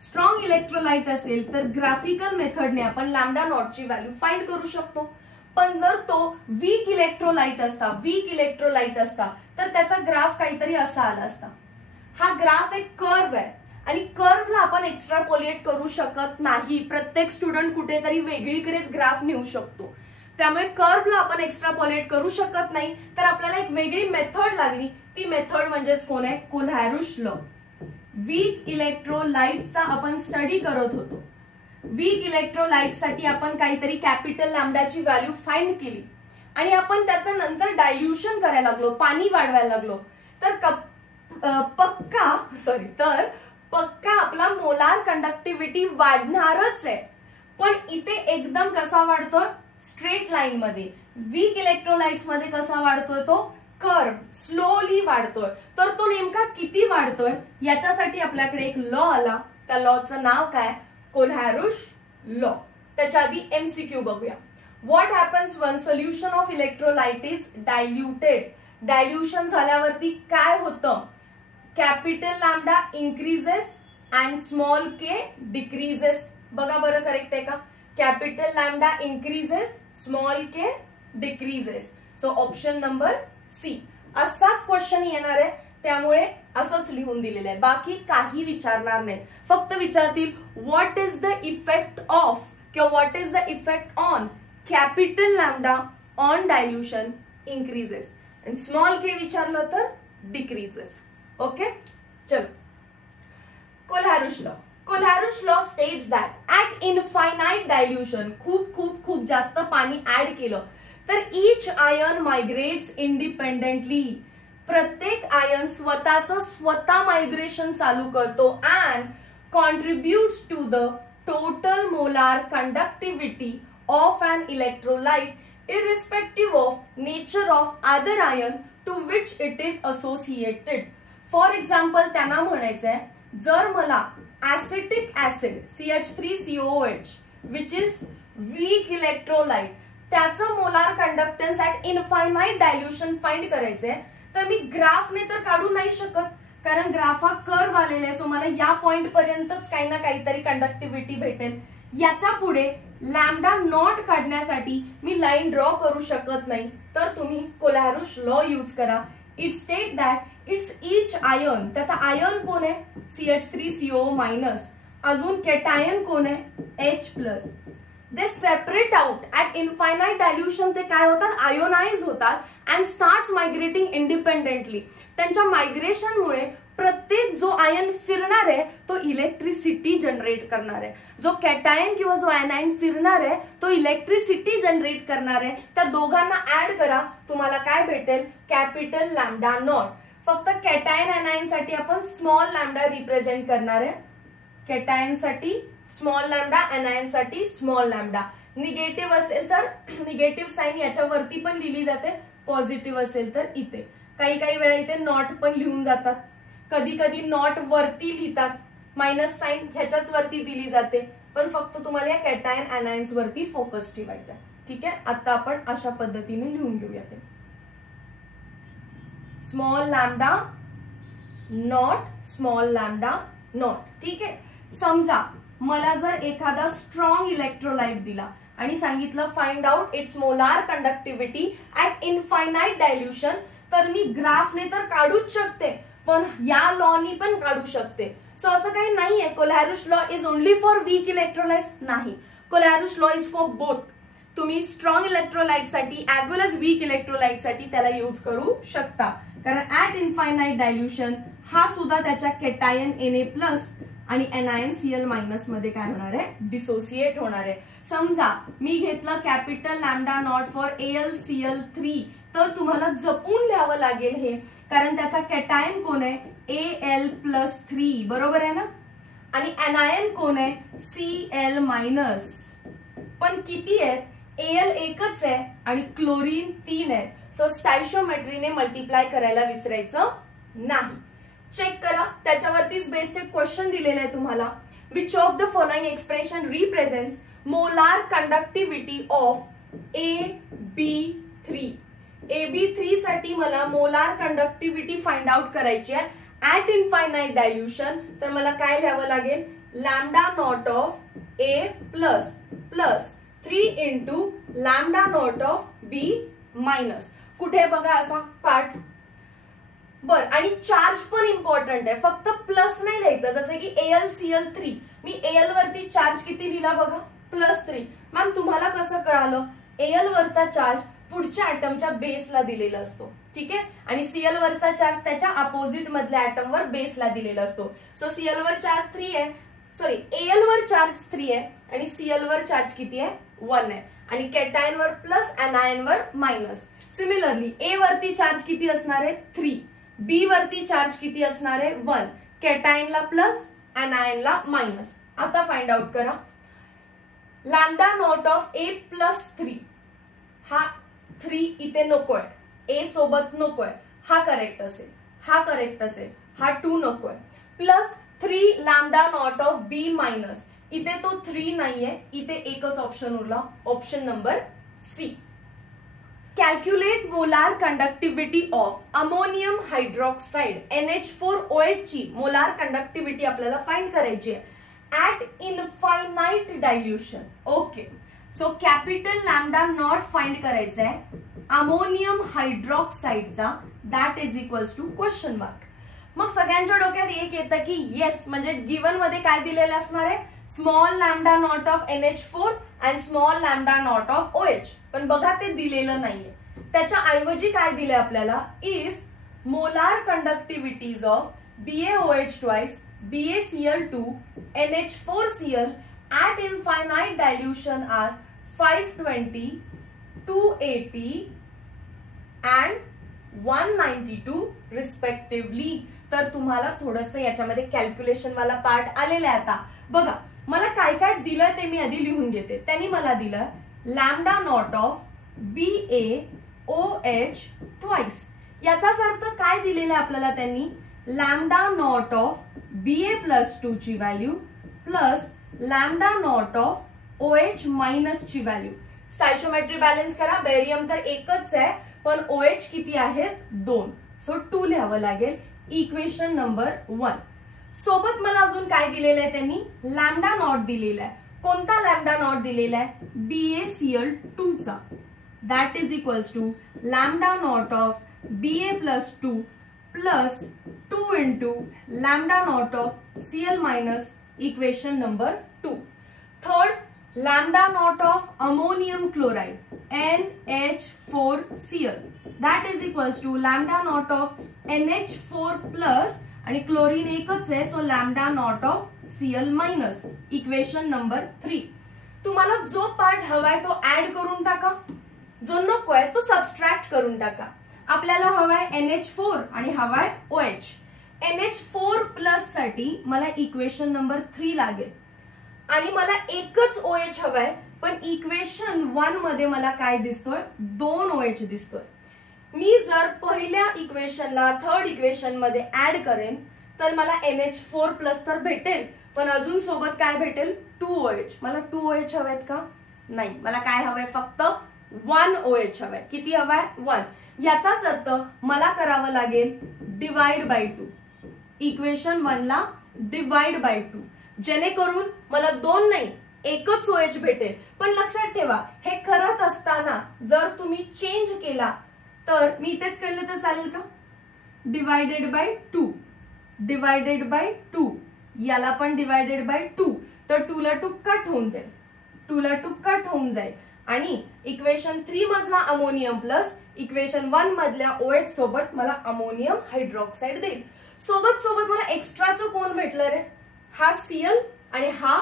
Strong electrolyte असेल तर ग्राफिकल मेथडने आपण लॅम्डा नॉटची व्हॅल्यू फाइंड करू शकतो. पण जर तो वीक इलेक्ट्रोलाइट असता तर त्याचा ग्राफ काहीतरी असा आला असता. हा ग्राफ एक कर्व आहे आणि कर्वला आपण एक्स्ट्रापोलेट करू शकत नाही. प्रत्येक स्टुडंट कुठेतरी वेगळीकडेच ग्राफ नेऊ शकतो, त्यामुळे कर्वला आपण एक्स्ट्रापोलेट करू शकत नाही. तर आपल्याला एक वेगळी मेथड लागली, ती मेथड म्हणजेच कोण आहे, कोल्हारुश लॉ. वीक इलेक्ट्रोलाइटचा आपण स्टडी करत होतो. वीक इलेक्ट्रोलाइट साठी आपण काहीतरी कॅपिटल लॅम्डाची व्हॅल्यू फाइंड केली आणि आपण त्याचं नंतर डायल्युशन करायला लागलो, पाणी वाढवायला लागलो. तर पक्का आपला मोलार कंडक्टिव्हिटी वाढणारच आहे. पण इथे एकदम कसा वाढतोय, स्ट्रेट लाईन मध्ये. वीक इलेक्ट्रोलाइट्स मध्ये कसा वाढतोय, तो कर्व स्लोली वाढतोय. तर तो नेमका किती वाढतोय याच्यासाठी आपल्याकडे एक लॉ आला, त्या लॉचं नाव काय, कोल्हारुश लॉ. त्याच्या आधी MCQ बघूया. What happens when solution of electrolyte is diluted. Dilution झाल्यावरती काय होतं, capital lambda increases and small k decreases. बघा बरं करेक्ट आहे का, capital lambda increases, small k decreases. So option number C. असाच क्वेश्चन येणार आहे, त्यामुळे असंच लिहून दिलेलं आहे, बाकी काही विचारणार नाही. फक्त विचारतील what is the effect of किंवा what is the effect on capital lambda on dilution, increases, आणि स्मॉल के विचारलं तर डिक्रीजेस. ओके, चलो. Kohlrausch law. Kohlrausch law states that at infinite dilution, खूप खूप खूप जास्त पाणी ऍड केलं तर ईच आयन मायग्रेट्स इंडिपेंडेंटली. प्रत्येक आयन स्वतः मायग्रेशन चालू करतो and contributes to the total molar conductivity of an electrolyte irrespective of nature of other ion to which it is associated. For example त्यांना म्हणायचंय, जर मला acetic acid CH3COOH which is weak electrolyte, त्याचं molar conductance at infinite dilution find करायचंय, तर मी ग्राफने तर काढू नाही शकत, कारण ग्राफ हा कर्व आलेला आहे. सो मला या पॉइंट पर्यंतच काही ना काहीतरी कंडक्टिव्हिटी भेटेल. याच्या पुढे लॅम्डा नॉट काढण्यासाठी मी लाईन ड्रॉ करू शकत नाही. तर तुम्ही कोल्हारुश लॉ यूज करा. It state that it's each ion, त्याचा आयन कोण आहे CH3CO-, अजून कॅटायन कोण आहे H+, they separate out at infinite dilution. ते काय होतात, आयोनाइज होतात अँड स्टार्ट्स मायग्रेटिंग इंडिपेंडेंटली. त्यांच्या मायग्रेशनमुळे प्रत्येक जो आयन फिरणार आहे तो इलेक्ट्रिसिटी जनरेट करणार आहे. जो कॅटायन किंवा जो आयनाइन फिरणार आहे तो इलेक्ट्रिसिटी जनरेट करणार आहे. त्या दोघांना ऍड करा, तुम्हाला काय भेटेल, कॅपिटल लॅम्डा नॉट. फक्त कॅटायन आयनाइन साठी आपण स्मॉल लॅम्डा रिप्रेझेंट करणार आहे. कॅटायन साठी स्मॉल लॅम्डा, आयनाइन साठी स्मॉल लॅम्डा. निगेटिव्ह असेल तर निगेटिव्ह साइन याच्यावरती पण लिहिली जाते, पॉझिटिव्ह असेल तर इथे. काही काही वेळा इथे नॉट पण लिहून जातात. कधी कधी नॉट वरती लिहितात, मायनस साइन ह्याच्याच वरती दिली जाते. पण फक्त तुम्हाला या कॅटायन आयनाइन्स वरती फोकस ठेवायचा. ठीक आहे, आता आपण अशा पद्धतीने लिहून घेऊया. ते small lambda not, small lambda not. ठीक आहे, समजा मला जर एखादा स्ट्रॉंग इलेक्ट्रोलाइट दिला आणि सांगितलं find out it's molar conductivity at infinite dilution, तर मी ग्राफने तर काढूच शकते, पण या लॉनी पण काढू शकते. सो असं काही नाहीये Kohlrausch law is only for weak electrolytes. नाही, Kohlrausch law is for both. तुम्ही स्ट्रॉंग इलेक्ट्रोलाइट साठी as well as weak electrolyte साठी त्याला यूज करू शकता. कारण ऍट इनफायनाइट डायल्युशन हा सुद्धा त्याच्या कॅटायन Na+ आणि एनायन Cl- मध्ये काय होणार आहे, डिसोसिएट होणार आहे. समजा मी घेतलं capital lambda not for AlCl3, तर तुम्हाला जपून लिहावं लागेल हे, कारण त्याचा कॅटायन कोण आहे, Al+3, बरोबर आहे ना. आणि एनायन कोण आहे, Cl-. पण किती आहेत, Al एकच आहे आणि क्लोरीन 3 आहे. सो स्टायशोमेट्रीने मल्टिप्लाय करायला विसरायचं नाही. चेक करा, त्याच्यावरतीच बेस्ड एक क्वेश्चन दिलेला आहे तुम्हाला. Which of the following expression represents molar conductivity of AB3. AB3 साठी मला मोलार कंडक्टिव्हिटी फाइंड आउट करायची आहे ऍट इनफायनाइट डायल्युशन. तर मला काय लिहावं लागेल, lambda naught of A plus 3 into lambda naught of B minus. कुठे बघा असा पार्ट. बर, आणि चार्ज पण इम्पॉर्टंट आहे, फक्त प्लस नाही लिहायचं. जसं की AlCl3, मी Al वरती चार्ज किती लिहिला बघा, +3. मॅम तुम्हाला कसं कळालं, Al वरचा चार्ज पुढच्या ऍटमच्या बेसला दिलेला असतो. ठीक आहे, आणि Cl वरचा चार्ज त्याच्या अपोजिट मधल्या ऍटमवर बेसला दिलेला असतो. सो Cl वर चार्ज 3 आहे, सॉरी Al वर चार्ज 3 आहे आणि Cl वर चार्ज किती आहे, 1 आहे. आणि कॅटायन वर प्लस, एनायन वर मायनस. सिमिलरली A वरती चार्ज किती असणार आहे, 3. B वरती चार्ज किती असणार आहे, 1. कॅटायनला प्लस, एनायनला मायनस. आता फाइंड आउट करा, लॅम्डा नॉट ऑफ A+3, हा 3 इथे नकोय, A सोबत नकोय, हा करेक्ट असेल, हा करेक्ट असेल, हा 2 नकोय. Plus 3 lambda naught of B minus, इथे तो 3 नाहीये, इथे एकच ऑप्शन उरला, option number C. Calculate molar conductivity of ammonium hydroxide NH4OH ची मोलार कंडक्टिव्हिटी आपल्याला फाइंड करायची आहे at infinite dilution. Okay, so capital lambda naught find करायचा आहे अमोनियम हायड्रॉक्साइडचा, that is equals to question mark. मग सगळ्यांच्या डोक्यात एक येतं की येस, म्हणजे गिवन मध्ये काय दिलेलं असणार आहे, small lambda naught of NH4 and small lambda naught of OH. पण बघा ते दिलेलं नाहीये, त्याच्या ऐवजी काय दिलंय आपल्याला, if molar conductivities of BaOH twice, BaCl2, NH4Cl at infinite dilution are 520, 280 and 192 respectively. तर तुम्हाला थोडंसं याच्यामध्ये कॅल्क्युलेशन वाला पार्ट आलेला आहे. आता बघा, मला काय काय दिलं ते मी आधी लिहून घेते. त्यांनी मला दिलं lambda naught of BaOH twice. याचाच अर्थ काय दिलेला आहे आपल्याला, त्यांनी लॅम्डा नॉट ऑफ Ba+2 ची value plus lambda naught of OH minus ची व्हॅल्यू. स्टायशोमेट्री बॅलन्स करा, बेरियम तर एकच आहे पण OH किती आहेत, 2. सो 2 लिहावं लागेल. इक्वेशन नंबर 1 सोबत मला अजून काय दिलेलं आहे, त्यांनी लॅम्डा नॉट दिलेला आहे. कोणता लॅम्डा नॉट दिलेला आहे, BaCl2 चा, that is equals to lambda naught of Ba+2 plus 2 into lambda naught of Cl minus, equation number 2. Third, lambda naught of ammonium chloride NH4Cl that is equals to lambda naught of NH4 plus आणि chlorine एकच आहे so lambda naught of Cl minus. Equation number 3. तुम्हाला जो part हवाय तो add करून टाका, जो नकोय तो सबस्ट्रॅक्ट करून टाका. आपल्याला हवाय NH4 आणि हवाय OH. NH4 प्लस साठी मला इक्वेशन नंबर 3 लागेल आणि मला एकच OH हवाय, पण इक्वेशन 1 मध्ये मला काय दिसतोय, 2 OH दिसतोय. मी जर पहिल्या इक्वेशनला थर्ड इक्वेशन मध्ये ऍड करेन तर मला NH4 प्लस तर भेटेल, पण अजून सोबत काय भेटेल, 2 OH. मला 2 OH हवेत का, नाही, मला काय हवंय, फक्त 1 OH हवंय. किती हवाय, 1. याचाच अर्थ मला करावं लागेल डिवाइड बाय 2. इक्वेशन 1 ला डिवाइड बाय 2, जेणेकरून मला 2 नाही एकच OH भेटेल. पण लक्षात ठेवा, हे करत असताना जर तुम्ही चेंज केला तर मी इथेच केलं तर चालेल का, डिवाइडेड बाय 2, डिवाइडेड बाय 2, याला पण डिवाइडेड बाय 2, तर 2 ला 2 कट होऊन जाईल, 2 ला 2 कट होऊन जाईल आणि इक्वेशन 3 मधला अमोनियम प्लस इक्वेशन 1 मधल्या OH सोबत मला अमोनियम हायड्रॉक्साइड देईल. सोबत सोबत मला एक्स्ट्राचं कोण भेटलं रे, हा Cl आणि हा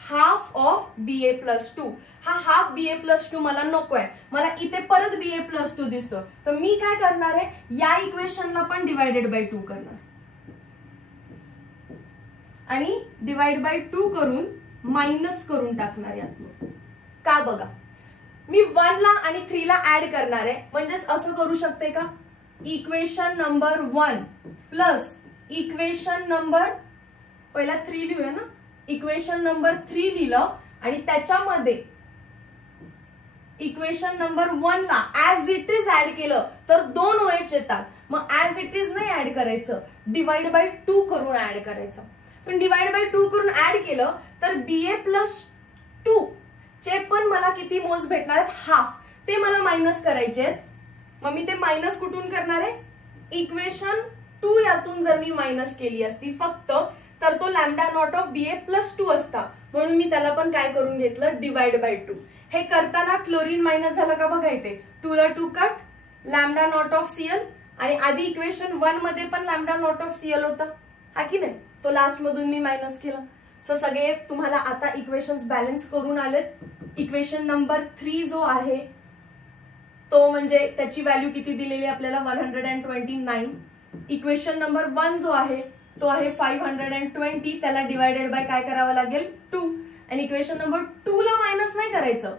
हाफ ऑफ Ba+2. हा हाफ Ba+2 मला नकोय, मला इथे परत Ba+2 दिसतो, तर मी काय करणार आहे, या इक्वेशनला पण डिवाइडेड बाय 2 करणार आणि डिवाइड बाय 2 करून मायनस करून टाकणार यात. का बघा, मी 1 ला आणि 3 ला ऍड करणार आहे, म्हणजेच असं करू शकते का, equation number 1 plus equation number पहिला 3 लिहूया ना, इक्वेशन नंबर 3 लिहिलं आणि त्याच्यामध्ये इक्वेशन नंबर 1 ला ऍज इट इज ऍड केलं तर 2 OH येतात. मग ऍज इट इज नाही ऍड करायचं, डिवाइड बाय 2 करून ऍड करायचं. पण डिवाइड बाय 2 करून ऍड केलं तर Ba+2 चे पण मला किती मोल्स भेटणार आहेत, हाफ. ते मला मायनस करायचे आहेत. मग मी ते मायनस कुठून करणार आहे, इक्वेशन 2 यातून जर मी मायनस केली असती फक्त, तर तो लॅम्डा नॉट ऑफ Ba+2 असता, म्हणून मी त्याला पण काय करून घेतलं, डिवाइड बाय 2. हे करताना क्लोरीन मायनस झालं का बघा, इथे 2 ला 2 cut, lambda naught of Cl आणि आधी इक्वेशन 1 मध्ये पण लॅम्डा नॉट ऑफ Cl होता, हा की नाही, तो लास्ट मधून मी मायनस केला. सो सगळे तुम्हाला आता इक्वेशन्स बॅलन्स करून आलेत. इक्वेशन नंबर 3 जो आहे तो म्हणजे त्याची व्हॅल्यू किती दिलेली आपल्याला, 129. इक्वेशन नंबर 1 जो आहे तो आहे 520, त्याला डिवाइडेड बाय काय करावं लागेल, 2. आणि इक्वेशन नंबर 2 ला मायनस नाही करायचं,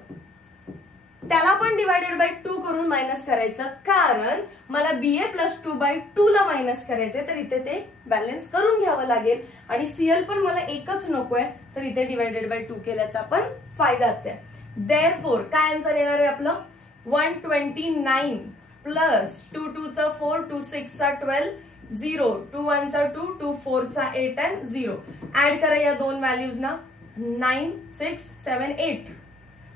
त्याला पण डिवाइडेड बाय 2 करून मायनस करायचं, कारण मला Ba+2/2 ला मायनस करायचंय, तर इथे ते बॅलन्स करून घ्यावं लागेल. आणि Cl पण मला एकच नकोय, तर इथे डिवाइडेड बाय 2 केल्याचा पण फायदाच आहे. देअरफॉर काय आन्सर येणार आहे आपलं, 129 प्लस 2 2 चा 4, 2 6 चा 12, 0, 2 1 चा 2, 2 4 चा 8 and 0. ऍड करा या दोन व्हॅल्यूज ना, 9 6 7 8,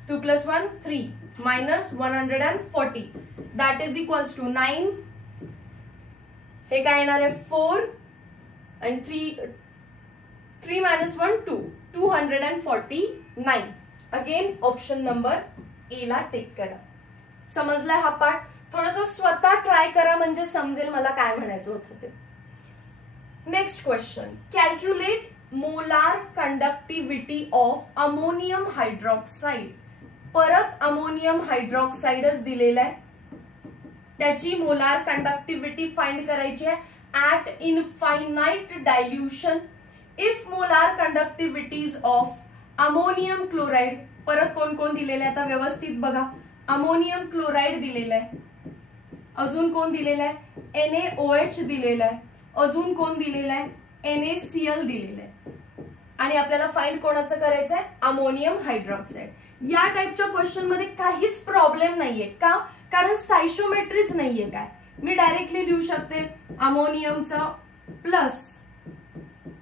2 + 1 3 minus 140 that is equals to 9. हे काय येणार आहे, 4 and 3 minus 1 2, 249. Again option number A ला टिक करा. समजलाय हा पार्ट, थोडंसं स्वतः ट्राय करा म्हणजे समजेल मला काय म्हणायचं होतं ते. Next question, calculate molar conductivity of ammonium hydroxide. परत अमोनियम हायड्रॉक्साइडच दिलेला आहे, त्याची मोलार कंडक्टिव्हिटी फाइंड करायची आहे at infinite dilution if molar conductivities of ammonium chloride. परत कोण कोण दिलेलं आहे आता व्यवस्थित बघा, अमोनियम क्लोराइड दिलेलं आहे, अजून कोण दिलेलं आहे, NaOH दिलेलं आहे, अजून कोण दिलेलं आहे, NaCl दिलेलं आहे, आणि आपल्याला फाइंड कोणाचं करायचं आहे, अमोनियम हायड्रॉक्साइड. या टाइपच्या क्वेश्चन मध्ये काहीच प्रॉब्लेम नाहीये का, कारण स्टायशोमेट्रीच नाहीये. काय मी डायरेक्टली लिहू शकते अमोनियमचा plus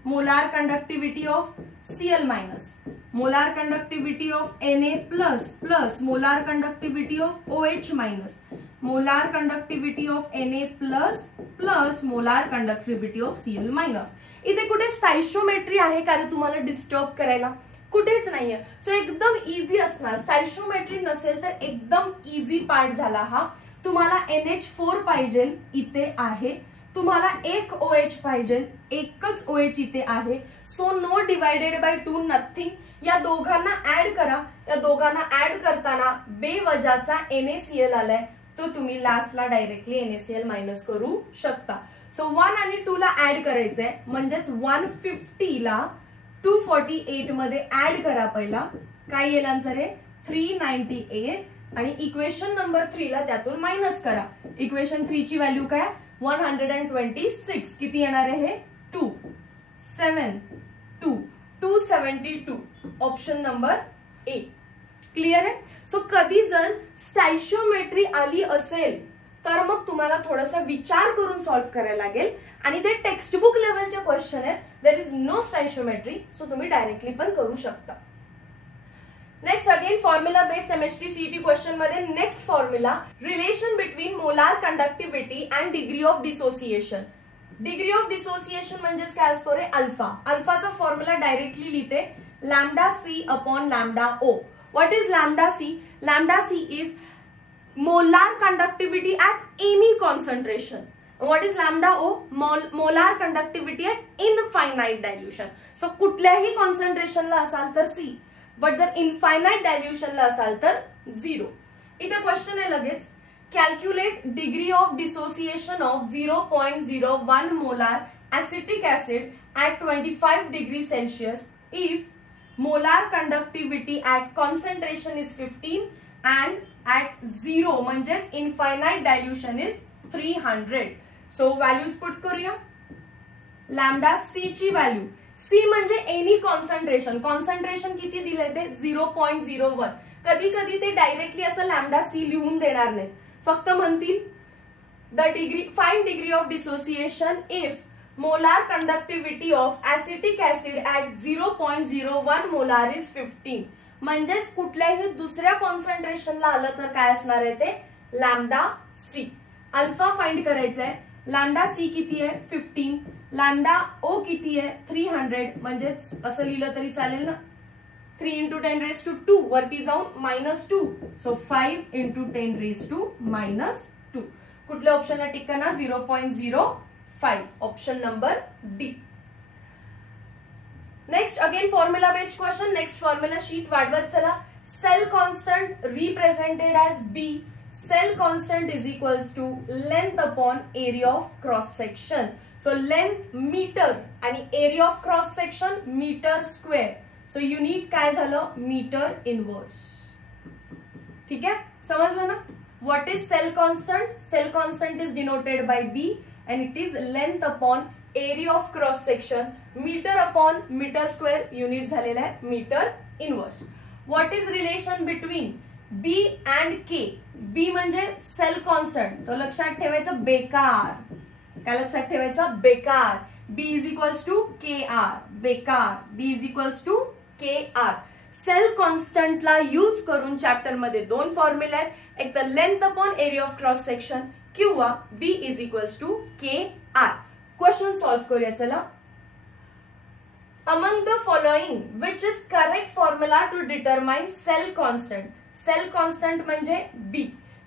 molar conductivity of Cl minus molar conductivity of Na plus plus molar conductivity of OH minus molar conductivity of Na plus plus molar conductivity of Cl minus. इथे कुठे स्टायशोमेट्री आहे का तुम्हाला डिस्टर्ब करायला, कुठेच नाहीये. सो एकदम इझी असणार. स्टॅइशियोमेट्री नसेल तर एकदम इझी पार्ट झाला हा. तुम्हाला NH4 पाहिजे, इथे आहे. तुम्हाला एक OH पाहिजे, एकच OH इथे आहे. So no divided by 2, nothing. या दोघांना ऍड करा. या दोघांना ऍड करताना बेवजाचा NaCl आलाय, तो तुम्ही लास्टला डायरेक्टली NaCl मायनस करू शकता. सो 1 आणि 2 ला ऍड करायचंय, म्हणजेच 150 ला 248 मध्ये ऍड करा. पहिला काय येईल आन्सर आहे 398 आणि इक्वेशन नंबर 3 ला त्यातून मायनस करा. इक्वेशन 3 ची व्हॅल्यू काय 126. किती येणार आहे 2 7 2 272. Option number A. क्लिअर आहे. सो कधी जर स्टॅइशियोमेट्री आली असेल तर मग तुम्हाला थोडासा विचार करून सॉल्व्ह करायला लागेल. आणि जे टेक्स्टबुक लेवलचे क्वेश्चन आहेत there is no stoichiometry, so तुम्ही डायरेक्टली पण करू शकता. Next again formula based chemistry CET question मध्ये next formula relation between molar conductivity and degree of dissociation. Degree of dissociation म्हणजेच काय असतो रे अल्फा. अल्फाचा फॉर्म्युला डायरेक्टली लिहिते lambda C upon lambda O. What is lambda C? Lambda C is molar conductivity at any concentration. What is lambda O? Molar conductivity at infinite dilution. So कुठल्याही कॉन्सन्ट्रेशनला असाल तर C, but जर infinite डायल्युशनला असाल तर 0. इथे question आहे लगेच, calculate degree of dissociation of 0.01 molar acetic acid at 25 degree Celsius if molar conductivity at concentration is 15 and at 0 म्हणजेच infinite dilution is 300. So values put करूया. लॅम्डा सी ची value, C म्हणजे any concentration. Concentration किती दिले ते 0.01. कधी कधी ते डायरेक्टली असं लॅम्डा सी लिहून देणार नाही, फक्त म्हणतील the degree find degree of dissociation if molar conductivity of acetic acid at 0.01 molar is 15. म्हणजेच कुठल्याही दुसऱ्या कॉन्सन्ट्रेशनला आलं तर काय असणार आहे ते लॅम्डा सी. अल्फा फाइंड करायचा आहे. लॅम्डा सी किती आहे 15, लॅम्डा ओ किती आहे 300. म्हणजेच असं लिहिलं तरी चालेल ना. 3 into 10 raised to 2 वरती जाऊन -2. So 5 into 10 raised to -2. कुठल्या ऑप्शनला टिक करणार 0.05. Option number D. Next again formula based question. Next formula sheet वाढवत चला. Cell constant represented as B. Cell constant is equals to length upon area of cross section. So length meter आणि area of cross section meter square. So unit काय झालं meter inverse. ठीक आहे, समजलं ना. What is cell constant? Cell constant is denoted by B and it is length upon area of cross section meter upon meter square. Unit झालेला आहे meter inverse. What is relation between B and K? B म्हणजे cell constant, तो लक्षात ठेवायचं बेकार. काय लक्षात ठेवायचं बेकार. B is equals to KR. बेकार. B is equals to KR. Cell कॉन्स्टंटला यूज करून चॅप्टर मध्ये 2 फॉर्म्युला आहेत. एक तर length upon area of cross section किंवा B is equals to KR. Question solve करूया चला. Among the following which is correct formula to determine cell constant? Cell constant म्हणजे बी.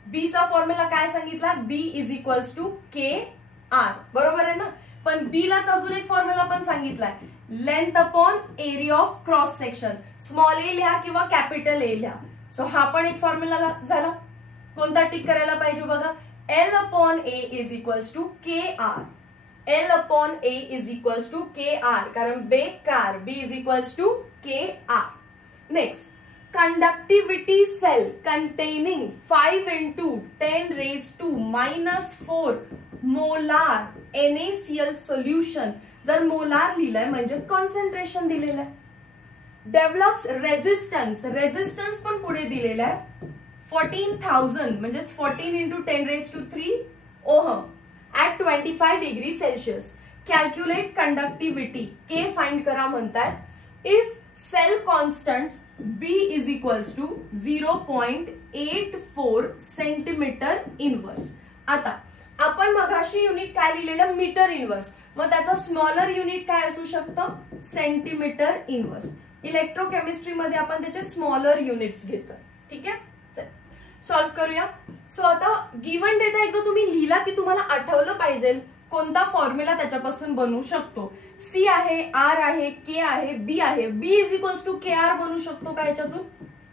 बी चा फॉर्म्युला काय सांगितला? B is equals to KR. बरोबर आहे ना. पण बी लाच अजून एक फॉर्म्युला पण सांगितलाय, length upon area of cross section. Small A लिहा किंवा कॅपिटल ए लिहा. सो हा पण एक फॉर्म्युला झाला. कोणता टिक करायला पाहिजे बघा. L upon A is equals to KR. L upon A is equals to KR कारण बेकार. B is equals to KR. Next conductivity cell containing 5 into 10 raised to -4 molar NaCl solution. जर molar लिहिलंय म्हणजे concentration दिलेलं आहे. Develops resistance. Resistance पण पुढे दिलेलं आहे 14,000 म्हणजे 14 into 10 raised to 3 ohm at 25 degree Celsius. Calculate conductivity. K find करा म्हणतात. If cell constant B is equals to 0.84 centimetre inverse. आता आपण मगाशी युनिट काय लिहिलेलं मीटर इनवर्स, मग त्याचा स्मॉलर युनिट काय असू शकतं सेंटीमीटर इनवर्स. इलेक्ट्रोकेमिस्ट्रीमध्ये आपण त्याचे स्मॉलर युनिट्स घेतोय. ठीक आहे, चल सॉल्व्ह करूया. सो आता गिवन डेटा एकदा तुम्ही लिहिला की तुम्हाला आठवलं पाहिजे कोणता फॉर्म्युला त्याच्यापासून बनवू शकतो. सी आहे, आर आहे, के आहे, बी आहे. B is equals to K R बनवू शकतो का याच्यातून?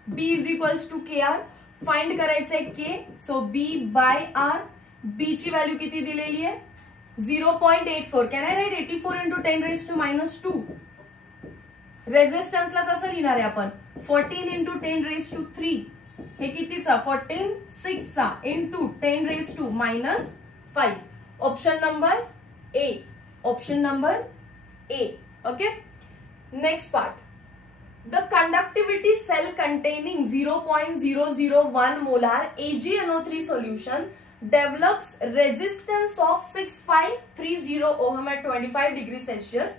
B is equals to K R. Find करायचंय K. So B by R. B ची व्हॅल्यू किती दिलेली आहे? 0.84. Can I write 84 into 10⁻²? रेझिस्टन्सला कसं लिहिणार आहे आपण? 14 into 10⁻3. हे कितीचा? 14 6चा into 10⁻⁵. Option number A. Option number A. Okay. Next part. The conductivity cell containing 0.001 molar AgNO3 solution develops resistance of 6530 ohm at 25 degrees Celsius.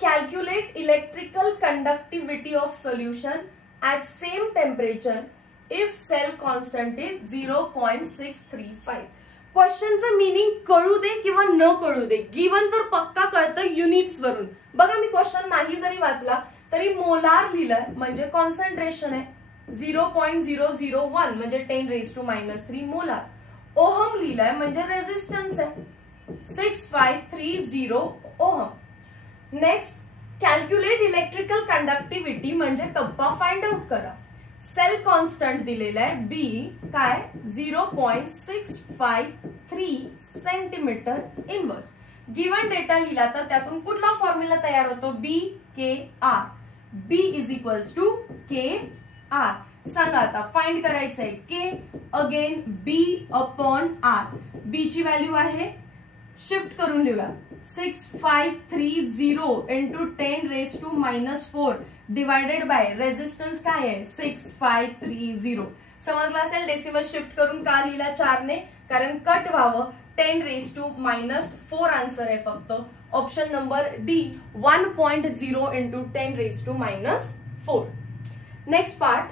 Calculate electrical conductivity of solution at same temperature if cell constant is 0.635. क्वेश्चनचं meaning कळू दे किंवा न कळू दे, given तर पक्का कळतं units वरून. बघा मी question नाही जरी वाचला तरी मोलार लिहिलंय म्हणजे कॉन्सन्ट्रेशन आहे 0.001 म्हणजे 10⁻³ मोलार. ओहम लिहिलंय म्हणजे रेझिस्टन्स आहे 6530 ohm. Next calculate electrical conductivity म्हणजे कप्पा फाइंड आउट करा. सेल कॉन्स्टंट दिलेला आहे बी काय 0.653 सेंटीमीटर इनवर्स. गिवन डेटा लिहिला तर त्यातून कुठला फॉर्म्युला तयार होतो? B K R. B is equals to K R. सांगा आता फाइंड करायचंय K. Again B upon R. B ची व्हॅल्यू आहे, शिफ्ट करून लिहूया 6530 into 10⁻⁻4 डिवायडेड बाय रेझिस्टन्स काय आहे 6530. समजलं असेल डेसिमल शिफ्ट करून का लिहिला 4 ने? कारण कट व्हावं. 10⁻⁴ आन्सर आहे फक्त. Option number D 1.0 into 10⁻⁴. Next part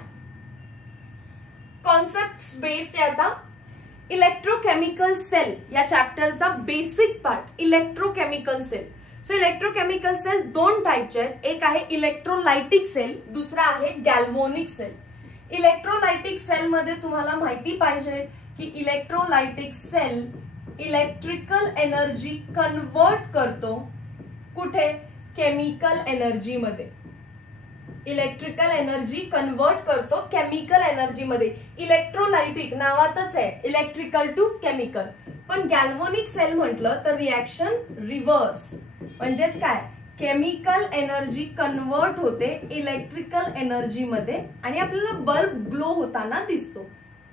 concepts based आहे आता. इलेक्ट्रोकेमिकल सेल या चॅप्टरचा basic part electrochemical cell. So electrochemical cell दोन टाइपचे आहेत. एक आहे इलेक्ट्रोलायटिक सेल, दुसरा आहे गॅल्व्हॅनिक सेल. इलेक्ट्रोलायटिक सेल मध्ये तुम्हाला माहिती पाहिजे की electrolytic cell electrical energy convert करतो. कुठे? केमिकल एनर्जी मध्ये. इलेक्ट्रिकल एनर्जी कन्वर्ट करतो केमिकल एनर्जी मध्ये. इलेक्ट्रोलायटिक नावातच आहे इलेक्ट्रिकल टू केमिकल. पण गॅल्व्हॅनिक सेल म्हटलं तर रिॲक्शन रिव्हर्स. म्हणजेच काय? केमिकल एनर्जी कन्वर्ट होते इलेक्ट्रिकल एनर्जी मध्ये आणि आपल्याला बल्ब ग्लो होताना दिसतो.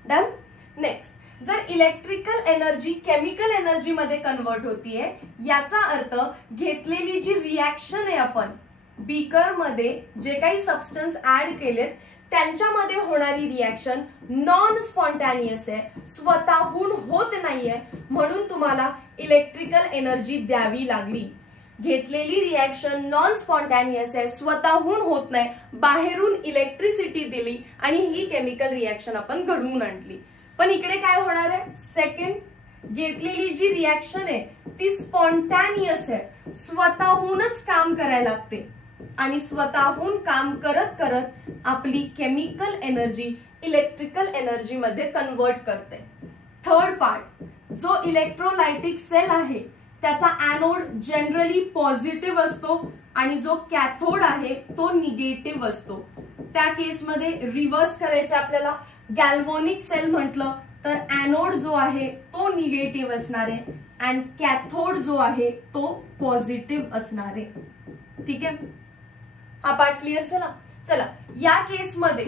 डन. नेक्स्ट जर इलेक्ट्रिकल एनर्जी केमिकल एनर्जी मध्ये कन्वर्ट होतीये याचा अर्थ घेतलेली जी रिॲक्शन आहे आपण बीकर मध्ये जे काही सबस्टन्स ऍड केलेत त्यांच्यामध्ये होणारी रिॲक्शन नॉन स्पॉन्टॅनियस आहे, स्वतःहून होत नाहीये, म्हणून तुम्हाला इलेक्ट्रिकल एनर्जी द्यावी लागली. घेतलेली रिॲक्शन नॉन स्पॉन्टॅनियस आहे, स्वतःहून होत नाही, बाहेरून इलेक्ट्रिसिटी दिली आणि ही केमिकल रिॲक्शन आपण घडवून आणली. पण इकडे काय होणार आहे? सेकंड, घेतलेली जी रिॲक्शन आहे ती स्पॉन्टॅनियस आहे, स्वतःहूनच काम करायला लागते आणि स्वतःहून काम करत करत आपली केमिकल एनर्जी इलेक्ट्रिकल एनर्जी मध्ये कन्वर्ट करते. थर्ड पार्ट, जो इलेक्ट्रोलायटिक सेल आहे त्याचा एनोड जनरली पॉझिटिव्ह असतो आणि जो कॅथोड आहे तो निगेटिव्ह असतो. त्या केसमध्ये रिव्हर्स करायचं आपल्याला. गॅल्व्हॅनिक सेल म्हटलं तर एनोड जो आहे तो निगेटिव्ह असणार आहे आणि कॅथोड जो आहे तो पॉझिटिव्ह असणार आहे. ठीक आहे, हा पार्ट क्लिअर झाला. चला या केसमध्ये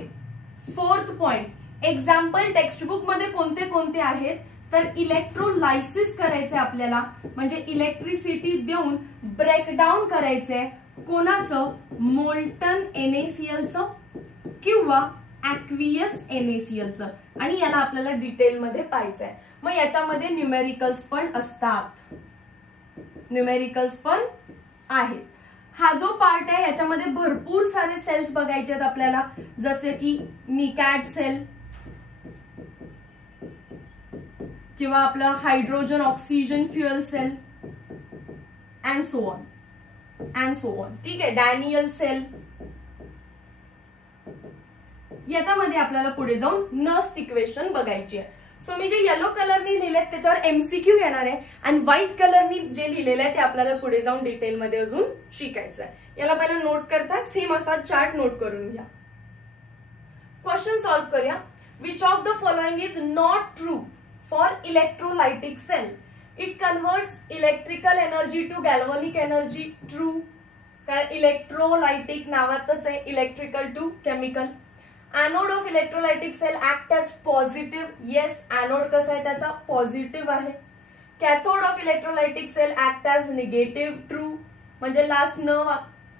फोर्थ पॉइंट, एक्झाम्पल टेक्स्टबुक मध्ये कोणते कोणते आहेत तर इलेक्ट्रोलायसिस करायचंय आपल्याला, म्हणजे इलेक्ट्रिसिटी देऊन ब्रेकडाऊन करायचंय. कोणाचं? मोल्टन NaClचं किंवा ॲक्वियस NaClचं, आणि याला आपल्याला डिटेलमध्ये पाहायचंय. मग याच्यामध्ये न्यूमेरिकल्स पण असतात, न्यूमेरिकल्स पण आहेत. हा जो पार्ट आहे याच्यामध्ये भरपूर सारे सेल्स बघायचे आहेत आपल्याला, जसे की निकॅड सेल किंवा आपलं hydrogen oxygen fuel cell and so on and so on. ठीक आहे, डॅनियल सेल, याच्यामध्ये आपल्याला पुढे जाऊन नस्ट इक्वेशन बघायची आहे. सो मी जे येलो कलरनी लिहिले त्याच्यावर एमसीक्यू येणार आहे आणि व्हाईट कलरनी जे लिहिलेलं आहे ते आपल्याला पुढे जाऊन डिटेलमध्ये अजून शिकायचं आहे. याला पहिला नोट करता सेम असा चार्ट नोट करून घ्या. क्वेश्चन सॉल्व्ह करूया. Which of the following is not true for electrolytic cell? It converts electrical energy to galvanic energy. True, कारण इलेक्ट्रोलाइटिक नावातच आहे, electrical to chemical. Anode of electrolytic cell act as positive. Yes, anode कसा आहे त्याचा positive आहे. Cathode of electrolytic cell act as negative. True, म्हणजे last न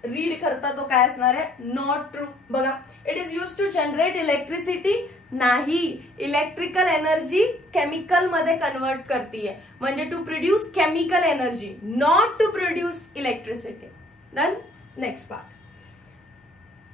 read करता तो काय असणार आहे? Not true. बघा, it is use to generate electricity. नाही, इलेक्ट्रिकल एनर्जी केमिकल मध्ये कन्वर्ट करतीये, म्हणजे to produce chemical energy, not to produce electricity. Done. Next part.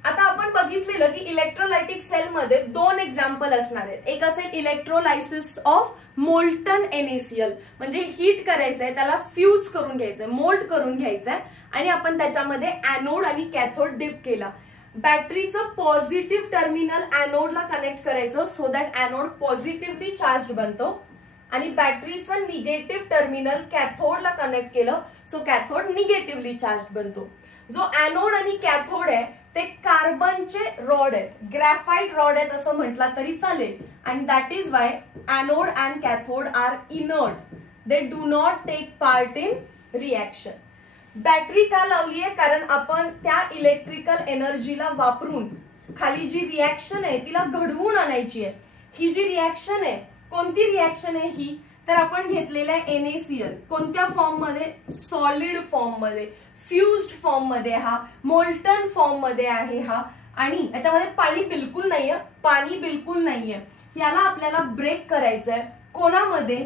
आता आपण बघितलेलं की इलेक्ट्रोलाइटिक सेल मध्ये दोन एक्झाम्पल असणार आहेत. एक असेल इलेक्ट्रोलायसिस ऑफ मोल्टन NaCl, म्हणजे हीट करायचंय, त्याला फ्यूज करून घ्यायचंय, मोल्ट करून घ्यायचंय आणि आपण त्याच्यामध्ये एनोड आणि कॅथोड डिप केला. बॅटरीचं पॉझिटिव्ह टर्मिनल एनोडला कनेक्ट करायचं so that anode positively charge बनतो आणि बॅटरीचं निगेटिव्ह टर्मिनल कॅथोडला कनेक्ट केलं सो कॅथोड निगेटिव्हली चार्ज बनतो. जो एनोड आणि कॅथोड आहे ते कार्बनचे रॉड आहेत, ग्रॅफाइट रॉड आहेत असं म्हटलं तरी चालेल. आणि that is why anode and cathode are inert. They do not take part in reaction. Battery का लावली आहे? कारण आपण त्या इलेक्ट्रिकल एनर्जीला वापरून खाली जी रिएक्शन आहे तिला घडवून आणायची आहे. ही जी रिएक्शन आहे, कोणती रिएक्शन आहे ही? तर आपण घेतलेलं आहे NaCl. कोणत्या फॉर्म मध्ये? सॉलिड फॉर्म मध्ये, फ्युज्ड फॉर्म मध्ये, हा मोल्टन फॉर्म मध्ये आहे हा. आणि याच्यामध्ये पाणी बिलकुल नाहीये, पाणी बिलकुल नाहीये. याला आपल्याला ब्रेक करायचंय. कोणामध्ये?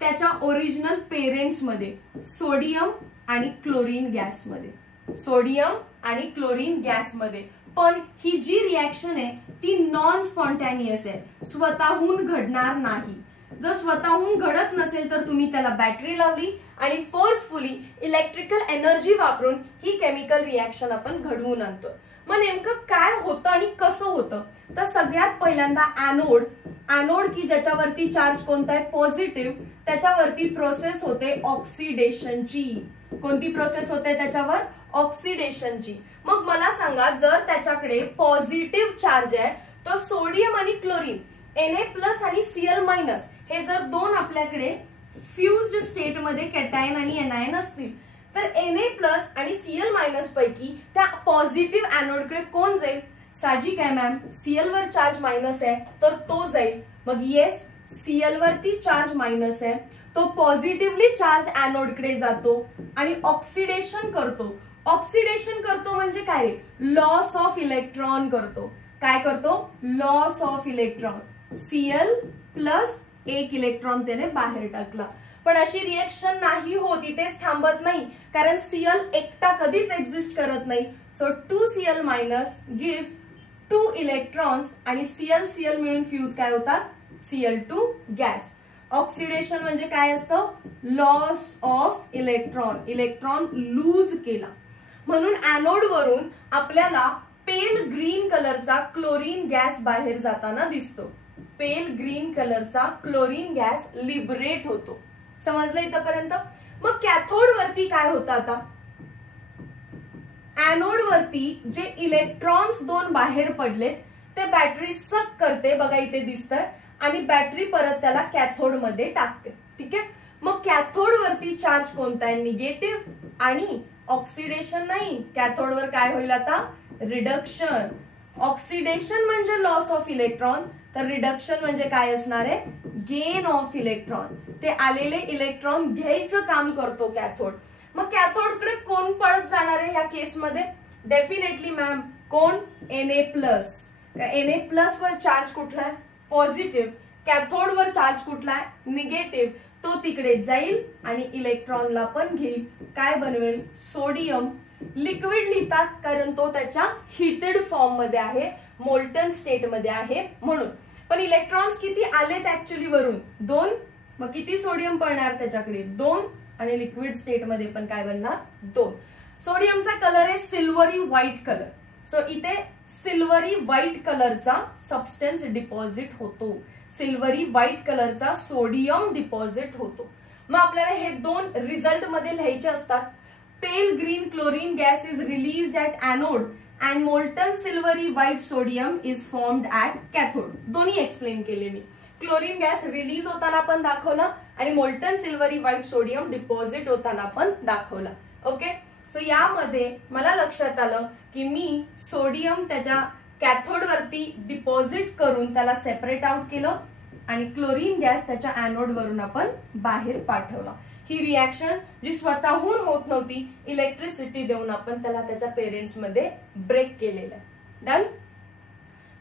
त्याच्या ओरिजिनल पेरेंट्स मध्ये, सोडियम आणि क्लोरीन गॅसमध्ये. सोडियम आणि क्लोरीन गॅसमध्ये. पण ही जी रिएक्शन आहे ती नॉन स्पॉन्टॅनियस आहे, स्वतःहून घडणार नाही. जर स्वतःहून घडत नसेल तर तुम्ही त्याला बॅटरी लावली आणि फोर्सफुली इलेक्ट्रिकल एनर्जी वापरून ही केमिकल रिएक्शन आपण घडवून आणतो. मग नेमकं काय होतं आणि कसं होतं? तर सगळ्यात पहिल्यांदा एनोड की ज्याच्यावरती चार्ज कोणता आहे? पॉझिटिव्ह, त्याच्यावरती प्रोसेस होते ऑक्सिडेशनची. कोणती प्रोसेस होते त्याच्यावर? ऑक्सिडेशनची. मग मला सांगा, जर त्याच्याकडे पॉझिटिव्ह चार्ज आहे तर सोडियम आणि क्लोरीन Na+ आणि Cl- हे जर दोन आपल्याकडे फ्युज्ड स्टेट मध्ये कॅटायन आणि एनायन असतील तर Na+ आणि Cl- पैकी त्या पॉझिटिव्ह एनोडकडे कोण जाईल? साहजिक आहे मॅम, Cl वर चार्ज मायनस आहे तर तो जाईल. मग येस, Cl वरती चार्ज मायनस आहे, तो पॉझिटिव्हली चार्ज एनोडकडे जातो आणि ऑक्सिडेशन करतो. ऑक्सिडेशन करतो म्हणजे काय रे? लॉस ऑफ इलेक्ट्रॉन करतो. काय करतो? Loss of electron. Cl+ एक इलेक्ट्रॉन त्याने बाहेर टाकला. पण अशी रिएक्शन नाही होत, इथेच थांबत नाही, कारण Cl एकटा कधीच एक्झिस्ट करत नाही. सो 2Cl- गिव्स 2 इलेक्ट्रॉन्स आणि Cl मिळून फ्यूज काय होतात? Cl2 gas. ऑक्सिडेशन म्हणजे काय असतं? Loss of electron. Electron lose केला. म्हणून एनोड वरून आपल्याला पेल ग्रीन कलरचा क्लोरीन गॅस बाहेर जाताना दिसतो. पेल ग्रीन कलरचा क्लोरीन गॅस लिबरेट होतो. समजलं इथपर्यंत? मग कॅथोड वरती काय होतं? आता एनोड वरती जे इलेक्ट्रॉन्स दोन बाहेर पडले ते बॅटरी सक करते. बघा इथे दिसतंय. आणि बॅटरी परत त्याला कॅथोड मध्ये टाकते. ठीक आहे. मग कॅथोड वरती चार्ज कोणता आहे? निगेटिव्ह. आणि ऑक्सिडेशन नाही, कॅथोड वर काय होईल आता? रिडक्शन. ऑक्सिडेशन म्हणजे लॉस ऑफ इलेक्ट्रॉन, तर रिडक्शन म्हणजे काय असणार आहे? Gain of electron. ते आलेले इलेक्ट्रॉन घ्यायचं काम करतो कॅथोड. मग कॅथोडकडे कोण पळत जाणार आहे या केसमध्ये? डेफिनेटली मॅम, कोण? Na+. Na+ वर चार्ज कुठला आहे? पॉझिटिव्ह. कॅथोड वर चार्ज कुठला आहे? निगेटिव्ह. तो तिकडे जाईल आणि इलेक्ट्रॉनला पण घेईल. काय बनवेल? सोडियम. लिक्विड लिहितात कारण तो त्याच्या हिटेड फॉर्म मध्ये आहे, मोल्टन स्टेट मध्ये आहे म्हणून. पण इलेक्ट्रॉन्स किती आलेत ऍक्च्युअली वरून? 2. मग किती सोडियम पडणार त्याच्याकडे? 2. आणि लिक्विड स्टेट मध्ये पण काय बनणार? 2. सोडियमचा कलर आहे सिल्वरी व्हाईट कलर. सो इथे सिल्वरी व्हाईट कलरचा सबस्टन्स डिपॉझिट होतो, सिल्वरी व्हाईट कलरचा सोडियम डिपॉझिट होतो. मग आपल्याला हे दोन रिझल्ट मध्ये लिहायचे असतात. Pale green chlorine gas is release at anode and molten silvery white sodium is formed at cathode. दोन्ही एक्सप्लेन केले मी. क्लोरीन गॅस रिलीज होताना पण दाखवला आणि molten silvery white sodium deposit होताना पण दाखवला. ओके, सो यामध्ये मला लक्षात आलं की मी सोडियम त्याच्या कॅथोड वरती डिपॉझिट करून त्याला सेपरेट आउट केलं आणि क्लोरीन गॅस त्याच्या एनोड वरून आपण बाहेर पाठवला. ही रिॲक्शन जी स्वतःहून होत नव्हती, इलेक्ट्रिसिटी देऊन आपण त्याला त्याच्या पेरेंट्स मध्ये ब्रेक केलेलं आहे. Done.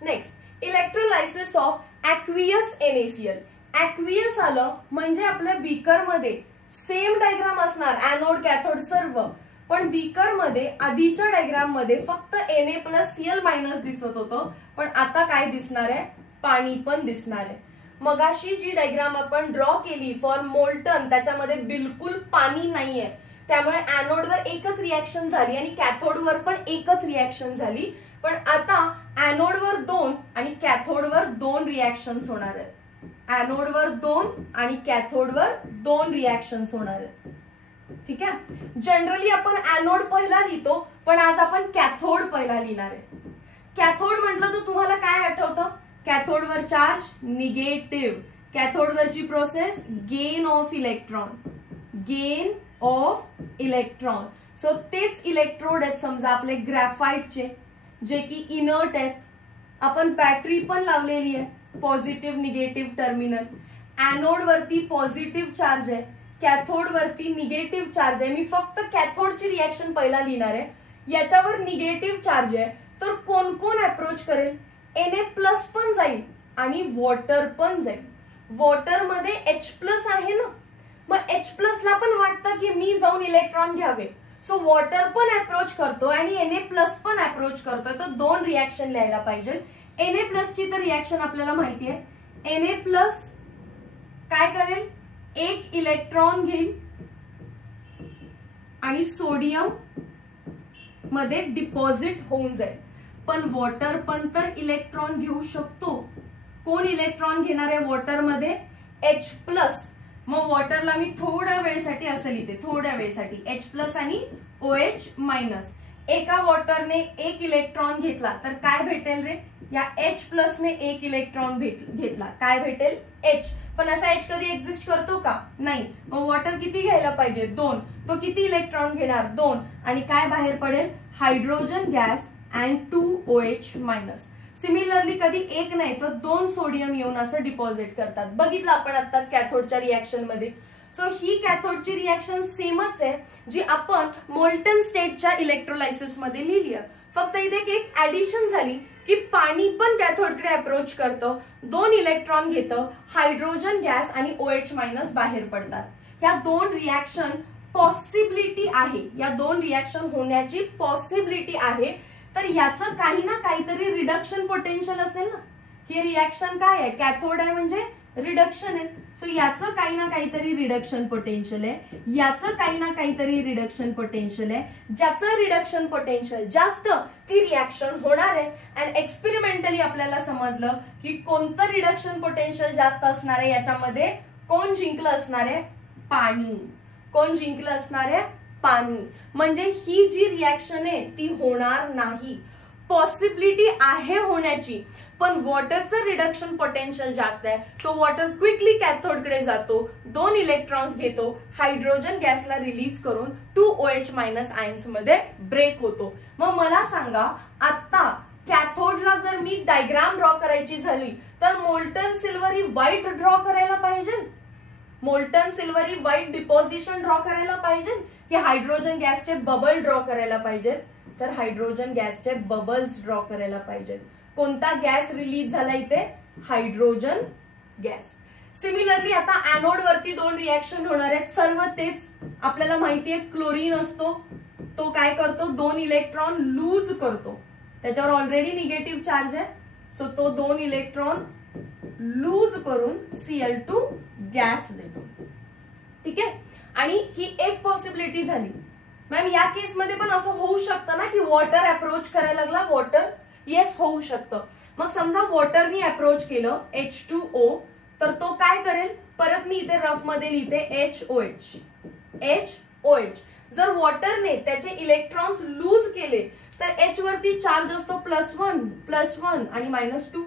Next, electrolysis of aqueous NaCl. Aqueous आलं म्हणजे आपल्या बीकर मध्ये सेम डायग्राम असणार, एनोड कॅथोड सर्व, पण बीकर मध्ये आधीच्या डायग्राम मध्ये फक्त Na+Cl- दिसत होतं, पण आता काय दिसणार आहे, पाणी पण दिसणार आहे. मगाशी जी डायग्राम आपण ड्रॉ केली फॉर मोल्टन त्याच्यामध्ये बिलकुल पाणी नाहीये, त्यामुळे एनोडवर एकच रिॲक्शन झाली आणि कॅथोडवर पण एकच रिॲक्शन झाली. पण आता एनोडवर 2 आणि कॅथोडवर 2 रिॲक्शन्स होणार आहेत. एनोडवर 2 आणि कॅथोडवर 2 रिॲक्शन्स होणार आहेत. ठीक आहे. जनरली आपण एनोड पहिला लिहितो, पण आज आपण कॅथोड पहिला लिहिणार आहे. कॅथोड म्हटलं तर तुम्हाला काय आठवतं, कॅथोडवर चार्ज निगेटिव्ह, कॅथोडवरची process gain of electron, gain of electron. So तेच इलेक्ट्रोड आहेत समजा आपले ग्रॅफाइटचे जे की इनर्ट आहेत. आपण बॅटरी पण लावलेली आहे, पॉझिटिव्ह निगेटिव्ह टर्मिनल. एनोड वरती पॉझिटिव्ह चार्ज आहे, कॅथोड वरती निगेटिव्ह चार्ज आहे. मी फक्त कॅथोडची रिॲक्शन पहिला लिहिणार आहे. याच्यावर निगेटिव्ह चार्ज आहे, तर कोण कोण अप्रोच करेल, Na+ पण जाईल आणि वॉटर पण जाईल. वॉटर मध्ये H+ आहे ना, मग H+ ला पण वाटतं की मी जाऊन इलेक्ट्रॉन घ्यावे. सो वॉटर पण अप्रोच करतो आणि Na+ पण अप्रोच करतोय, तर 2 रिॲक्शन लिहायला पाहिजे. Na+ ची तर रिॲक्शन आपल्याला माहिती आहे. Na+ काय करेल, एक इलेक्ट्रॉन घेईल आणि सोडियम मध्ये डिपॉझिट होऊन जाईल. पण वॉटर पण तर इलेक्ट्रॉन घेऊ शकतो. कोण इलेक्ट्रॉन घेणार आहे वॉटर मध्ये, H+. मग वॉटरला मी थोड्या वेळेसाठी असं लिहिते, थोड्या वेळेसाठी H+ आणि OH-. एका वॉटरने एक इलेक्ट्रॉन घेतला तर काय भेटेल रे, या H+ ने एक इलेक्ट्रॉन घेतला काय भेटेल, H. पण असा H कधी एक्झिस्ट करतो का, नाही. मग वॉटर किती घ्यायला पाहिजे, 2. तो किती इलेक्ट्रॉन घेणार, 2. आणि काय बाहेर पडेल, hydrogen gas and 2 OH-. Similarly कधी एक नाही तर 2 सोडियम येऊन असं डिपॉझिट करतात. बघितलं आपण आत्ताच कॅथोडच्या रिॲक्शन मध्ये. सो ही कॅथोडची रिॲक्शन सेमच आहे जी आपण मोल्टन स्टेटच्या इलेक्ट्रोलायसिस मध्ये लिहिली आहे. फक्त इथे एक ऍडिशन झाली की पाणी पण कॅथोडकडे अप्रोच करतं, 2 इलेक्ट्रॉन घेतं, हायड्रोजन गॅस आणि OH- बाहेर पडतात. या 2 रिॲक्शन पॉसिबिलिटी आहे, या 2 रिॲक्शन होण्याची पॉसिबिलिटी आहे. तर याचं काही ना काहीतरी रिडक्शन पोटेन्शियल असेल ना. ही रिॲक्शन काय आहे, कॅथोड आहे म्हणजे रिडक्शन आहे. सो याचं काही ना काहीतरी रिडक्शन पोटेन्शियल आहे, याचं काही ना काहीतरी रिडक्शन पोटेन्शियल आहे. ज्याचं रिडक्शन पोटेन्शियल जास्त ती रिॲक्शन होणार आहे. अँड एक्सपेरिमेंटली आपल्याला समजलं की कोणतं रिडक्शन पोटेन्शियल जास्त असणार आहे, याच्यामध्ये कोण जिंकलं असणार आहे, पाणी. कोण जिंकलं असणार आहे, पाणी. म्हणजे ही जी रिॲक्शन आहे ती होणार नाही. पॉसिबिलिटी आहे होण्याची, पण वॉटरचं रिडक्शन पोटेन्शियल जास्त आहे. सो वॉटर क्विकली कॅथोडकडे जातो, 2 इलेक्ट्रॉन्स घेतो, हायड्रोजन गॅसला रिलीज करून 2 OH- आयन्स मध्ये ब्रेक होतो. मग मला सांगा, आता कॅथोडला जर मी डायग्राम ड्रॉ करायची झाली तर मोल्टन सिल्वरी व्हाईट ड्रॉ करायला पाहिजे, molten silvery white deposition draw करायला पाहिजे, की हायड्रोजन गॅसचे बबल ड्रॉ करायला पाहिजेत, तर हायड्रोजन गॅसचे बबल्स ड्रॉ करायला पाहिजेत. कोणता गॅस रिलीज झाला इथे, हायड्रोजन गॅस. सिमिलरली आता एनोड वरती 2 रिॲक्शन होणार आहेत, सर्व तेच आपल्याला माहितीये. क्लोरीन असतो तो काय करतो, 2 इलेक्ट्रॉन लूज करतो, त्याच्यावर ऑलरेडी निगेटिव्ह चार्ज आहे. सो तो 2 इलेक्ट्रॉन लूज करून Cl2 गॅस देतो. ठीक आहे. आणि ही एक पॉसिबिलिटी झाली. मॅम या केसमध्ये पण असं होऊ शकतं ना की वॉटर अप्रोच करायला लागला, वॉटर, येस होऊ शकतं. मग समजा वॉटरनी अप्रोच केलं H2O, तर तो काय करेल, परत मी इथे रफ मध्ये लिहिते HOH. जर वॉटरने त्याचे इलेक्ट्रॉन्स लूज केले तर H वरती चार्ज असतो +1 आणि -2.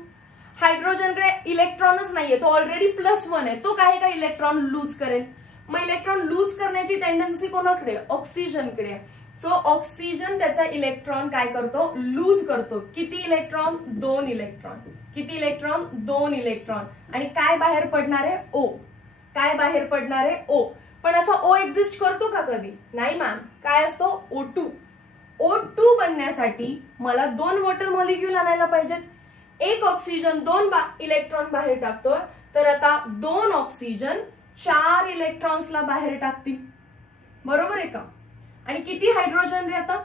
हायड्रोजनकडे इलेक्ट्रॉनच नाहीये, तो ऑलरेडी +1 आहे, तो काय इलेक्ट्रॉन लूज करेल. मग इलेक्ट्रॉन लूज करण्याची टेंडन्सी कोणाकडे, ऑक्सिजनकडे. सो ऑक्सिजन त्याचा इलेक्ट्रॉन काय करतो, लूज करतो. किती इलेक्ट्रॉन, 2 इलेक्ट्रॉन. किती इलेक्ट्रॉन, 2 इलेक्ट्रॉन. आणि काय बाहेर पडणार आहे, O. काय बाहेर पडणार आहे, O. पण असा O एक्झिस्ट करतो का कधी, नाही मॅम. काय असतो, O2. O2 बनण्यासाठी मला 2 वॉटर मॉलिक्यूल आणायला पाहिजेत. एक ऑक्सिजन 2 इलेक्ट्रॉन बाहेर टाकतोय, तर आता 2 ऑक्सिजन 4 इलेक्ट्रॉन्सला बाहेर टाकतील, बरोबर आहे का. आणि किती हायड्रोजन रे आता,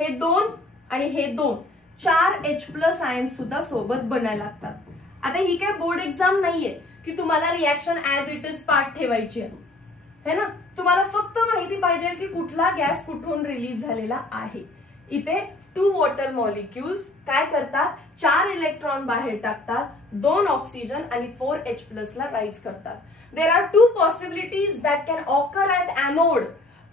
हे 2 आणि हे 2, 4 H+ आयन सुद्धा सोबत बनायला लागतात. आता ही काय बोर्ड एक्झाम नाहीये की तुम्हाला reaction as it is part ठेवायची आहे ना. तुम्हाला फक्त माहिती पाहिजे की कुठला गॅस कुठून रिलीज झालेला आहे. इथे 2 वॉटर मॉलिक्युल्स काय करतात, 4 इलेक्ट्रॉन बाहेर टाकतात, 2 ऑक्सिजन आणि 4 H+ ला राईज करतात. There are 2 possibilities that can occur at anode.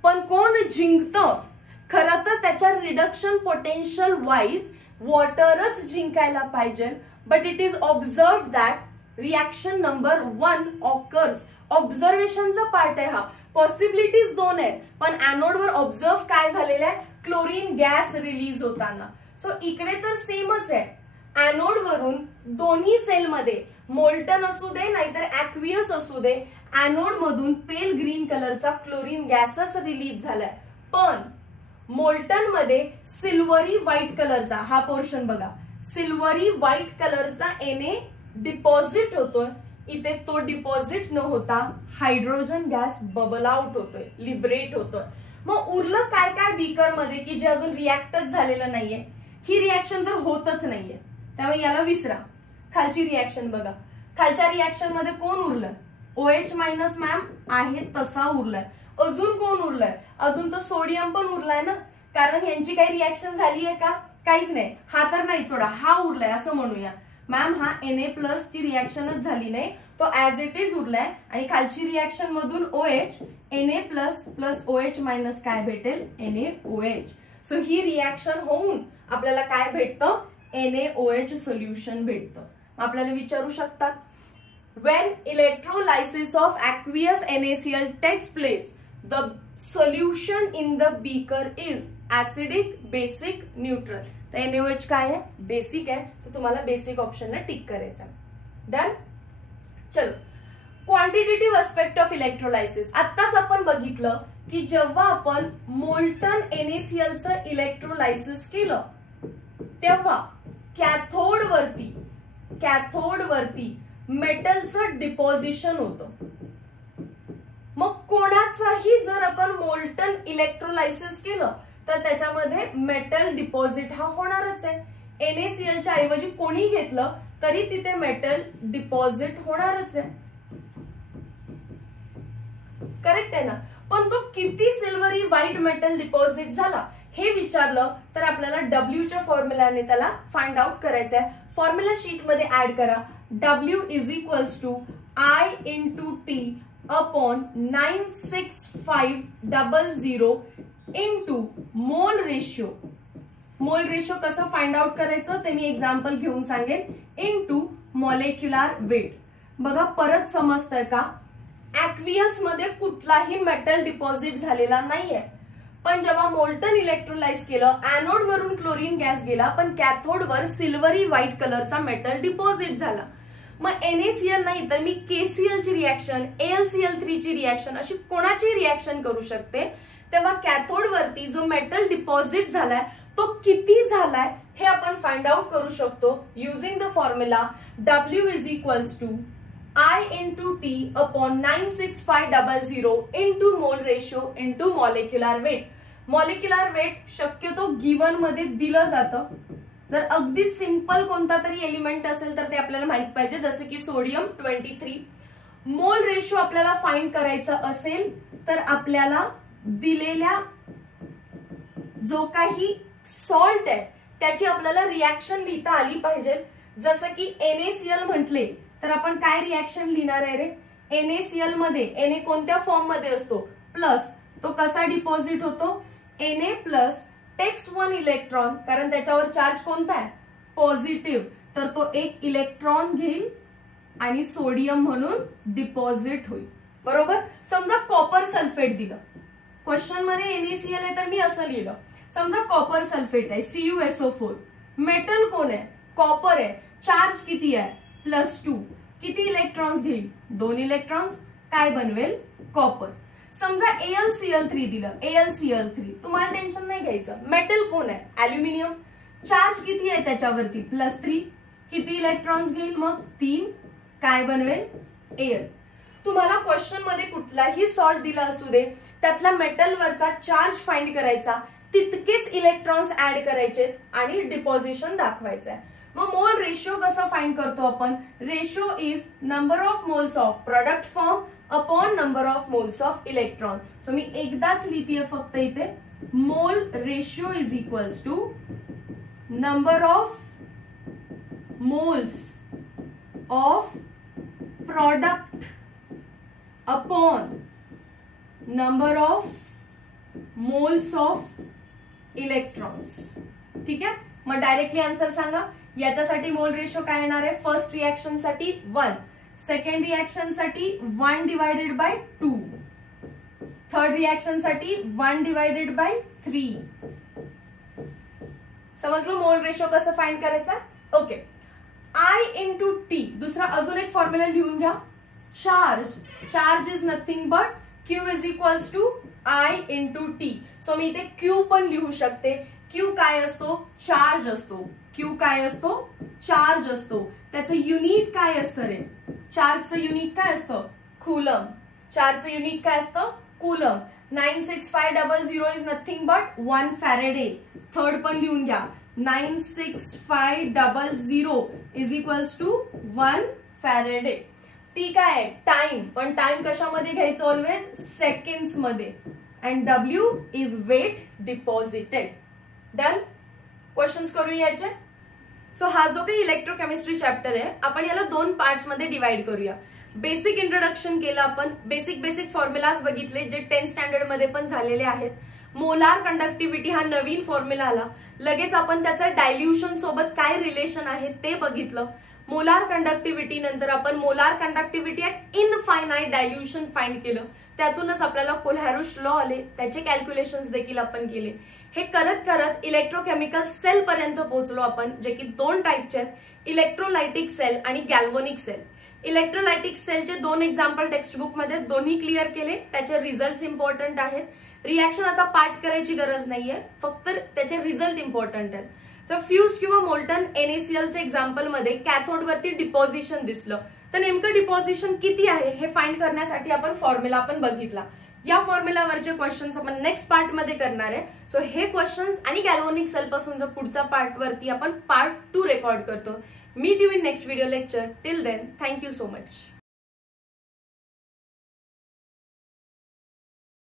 पण कोण जिंकतं, खरं तर त्याच्या रिडक्शन पोटेन्शियल वाईज वॉटरच जिंकायला पाहिजे. But it is observed that reaction number 1 occurs. ऑब्झर्वेशनचा पार्ट आहे हा. पॉसिबिलिटीज 2 आहेत, पण एनोड वर ऑब्झर्व काय झालेलं आहे, क्लोरीन गॅस रिलीज होताना. सो इकडे तर सेमच आहे. एनोड वरून दोन्ही सेलमध्ये मोल्टन असू दे नाहीतर ऍक्वियस असू दे, एनोड मधून पेल ग्रीन कलरचा क्लोरीन गॅसच रिलीज झालाय. पण मोल्टन मध्ये सिल्वरी व्हाईट कलरचा हा पोर्शन बघा, सिल्वरी व्हाईट कलरचा Na डिपॉझिट होतोय. इथे तो डिपॉझिट न होता हायड्रोजन गॅस बबल आउट होतोय, लिबरेट होतोय. मग उरलं काय काय बीकर मध्ये की जे अजून रिएक्टच झालेलं नाहीये. ही रिएक्शन तर होतच नाहीये, त्यामुळे याला विसरा. खालची रिएक्शन बघा, खालच्या रिएक्शन मध्ये कोण उरलं, OH- मॅम आहे तसा उरलाय. अजून कोण उरलाय, अजून तो सोडियम पण उरलाय ना, कारण यांची काही रिएक्शन झाली आहे का, काहीच नाही. हा तर नाही सोडा, हा उरलाय असं म्हणूया. मॅम हा Na+ ची रिएक्शनच झाली नाही, तो ऍज इट इज उरलाय. आणि खालची रिएक्शन मधून OH, Na+ OH- काय भेटेल, NaOH. सो ही रिएक्शन होऊन आपल्याला काय भेटतं, NaOH सोल्युशन भेटतं. आपल्याला विचारू शकतात, when electrolysis of aqueous NaCl takes place, the solution in the beaker is acidic, basic, neutral. तर NaOH काय आहे, बेसिक आहे, तर तुम्हाला बेसिक ऑप्शनला टिक करायचं. डन. चलो, क्वांटिटेटिव्ह एस्पेक्ट ऑफ इलेक्ट्रोलायसिस. आत्ताच आपण बघितलं की जेव्हा आपण मोल्टन NaClचं इलेक्ट्रोलायसिस केलं तेव्हा कॅथोड वरती मेटलचं डिपॉझिशन होतं. मग कोणाचाही जर आपण मोल्टन इलेक्ट्रोलायसिस केलं तर त्याच्यामध्ये मेटल डिपॉझिट हा होणारच आहे. NaClच्या ऐवजी कोणी घेतलं तरी तिथे मेटल डिपॉझिट होणारच आहे. करेक्ट आहे ना. पण तो किती सिल्वरी व्हाईट मेटल डिपॉझिट झाला हे विचारलं तर आपल्याला डब्ल्यूच्या फॉर्म्युलाने त्याला फाइंड आउट करायचं आहे. फॉर्म्युला शीट मध्ये ऍड करा. W = I × T upon 96500 into mole ratio. Mole ratio कसं फाइंड आउट करायचं ते मी एक्झाम्पल घेऊन सांगेन. Into molecular weight. बघा परत समजतंय का, ऍक्वियस मध्ये कुठलाही मेटल डिपॉझिट झालेला नाहीये. पण जेव्हा मोल्टन इलेक्ट्रोलाइज केलं, एनोड वरून क्लोरीन गॅस गेला, पण कॅथोड वर सिल्वरी व्हाईट कलरचा मेटल डिपॉझिट झाला. मग NaCl नाही तर मी KCl ची रिएक्शन, AlCl3 ची रिएक्शन, अशी कोणाची रिएक्शन करू शकते. तेव्हा कॅथोड वरती जो मेटल डिपॉझिट झालाय तो किती झालाय हे आपण फाइंड आउट करू शकतो using the formula W = I × T upon 96500 into mole ratio into molecular weight. Molecular weight शक्यतो गिवन मध्ये दिलं जातं. जर अगदीच सिंपल कोणता तरी एलिमेंट असेल तर ते आपल्याला माहित पाहिजे, जसे की सोडियम 23. मोल रेशियो आपल्याला फाइंड करायचा असेल तर आपल्याला दिलेल्या जो काही सॉल्ट आहे त्याची आपल्याला रिॲक्शन लिहिता आली पाहिजे. जसं की NaCl म्हटले तर आपण काय रिॲक्शन लिहिणार आहे रे? NaCl मध्ये Na कोणत्या फॉर्म मध्ये असतो? प्लस. तो कसा डिपॉझिट होतो? Na प्लस टेक्स 1 इलेक्ट्रॉन, कारण त्याच्यावर चार्ज कोणता आहे? पॉझिटिव्ह. तर तो एक इलेक्ट्रॉन घेईल आणि सोडियम म्हणून डिपॉझिट होईल. बरोबर. समजा कॉपर सल्फेट दिलं, क्वेश्चन मध्ये NaCl आहे तर मी असं लिहिलं. समजा कॉपर सल्फेट आहे CuSO4. मेटल कोण आहे? कॉपर आहे. चार्ज किती आहे? +2. किती इलेक्ट्रॉन्स घेईल? 2 इलेक्ट्रॉन्स. काय बनवेल? कॉपर. समजा AlCl3 दिलं. AlCl3 तुम्हाला टेन्शन नाही घ्यायचं. मेटल कोण आहे? ऍल्युमिनियम. चार्ज किती आहे त्याच्यावरती? +3. किती इलेक्ट्रॉन्स घेईल मग? 3. काय बनवेल? Al. तुम्हाला क्वेश्चन मध्ये कुठलाही सॉल्ट दिला असू दे, त्यातला मेटलवरचा चार्ज फाइंड करायचा, तितकेच इलेक्ट्रॉन्स ऍड करायचे आणि डिपॉझिशन दाखवायचं आहे. मग मोल रेशिओ कसा फाइंड करतो आपण? Ratio is number of moles of product form upon number of moles of electron. So मी एकदाच लिहितेय फक्त इथे, mole ratio is equals to number of moles of product upon number of moles of electrons. ठीक आहे. मग directly answer सांगा. याच्यासाठी मोल रेशिओ काय येणार आहे? फर्स्ट रिएक्शन साठी 1, सेकंड रिएक्शन साठी 1 डिवायडेड बाय 2, थर्ड रिएक्शन साठी 1 डिवायडेड बाय 3. समजलं मोल रेशिओ कसं फाइंड करायचा? ओके. I into T. दुसरा अजून एक फॉर्म्युला लिहून घ्या. Charge is nothing but Q is equals to I into T. So मी इथे Q पण लिहू शकते. Q काय असतो? चार्ज असतो. Q काय असतो? चार्ज असतो. त्याचं युनिट काय असतं रे? चार्जचं युनिट काय असतं? कूलम. चार्जचं युनिट काय असतं? Coulomb. 96500 is nothing but 1 Faraday. Third पण लिहून घ्या. 96500 is equals to 1 Faraday. T काय आहे? टाइम. पण टाइम कशामध्ये घ्यायचं? ऑलवेज सेकंड्स मध्ये. And W is weight deposited. Done. Questions करूया याचे. सो हा जो काही इलेक्ट्रोकेमिस्ट्री चॅप्टर आहे आपण याला 2 पार्ट्स मध्ये डिवाइड करूया. बेसिक इंट्रोडक्शन केलं आपण, बेसिक फॉर्म्युलाज बघितले जे 10th स्टँडर्ड मध्ये पण झालेले आहेत. मोलार कंडक्टिव्हिटी हा नवीन फॉर्म्युला आला. लगेच आपण त्याचं डायल्युशन सोबत काय रिलेशन आहे ते बघितलं. मोलार कंडक्टिव्हिटी नंतर आपण molar conductivity at infinite dilution find केलं. त्यातूनच आपल्याला कोल्हॅरुश लॉ आले, त्याचे कॅल्क्युलेशन्स देखील आपण केले. हे करत करत इलेक्ट्रोकेमिकल सेल पर्यंत पोहोचलो आपण, जे की 2 टाईपचे आहेत, इलेक्ट्रोलायटिक सेल आणि गॅल्व्हनिक सेल. इलेक्ट्रोलायटिक सेलचे 2 एक्झाम्पल टेक्स्टबुक मध्ये दोन्ही क्लिअर केले. त्याचे रिझल्ट इम्पॉर्टंट आहेत. रिॲक्शन आता पार्ट करायची गरज नाहीये, फक्त त्याचे रिझल्ट इम्पॉर्टंट आहेत. तर फ्यूज किंवा मोल्टन NaClचे एक्झाम्पल मध्ये कॅथोड वरती डिपॉझिशन दिसलं. तर नेमकं डिपॉझिशन किती आहे हे फाइंड करण्यासाठी आपण फॉर्म्युला पण बघितला. या फॉर्म्युलावरचे क्वेश्चन्स आपण नेक्स्ट पार्ट मध्ये करणार आहे. सो हे क्वेश्चन्स आणि गॅल्व्हनिक सेल पासून जर पुढच्या पार्ट वरती आपण पार्ट 2 रेकॉर्ड करतो. Meet you in next video lecture. Till then, thank you so much.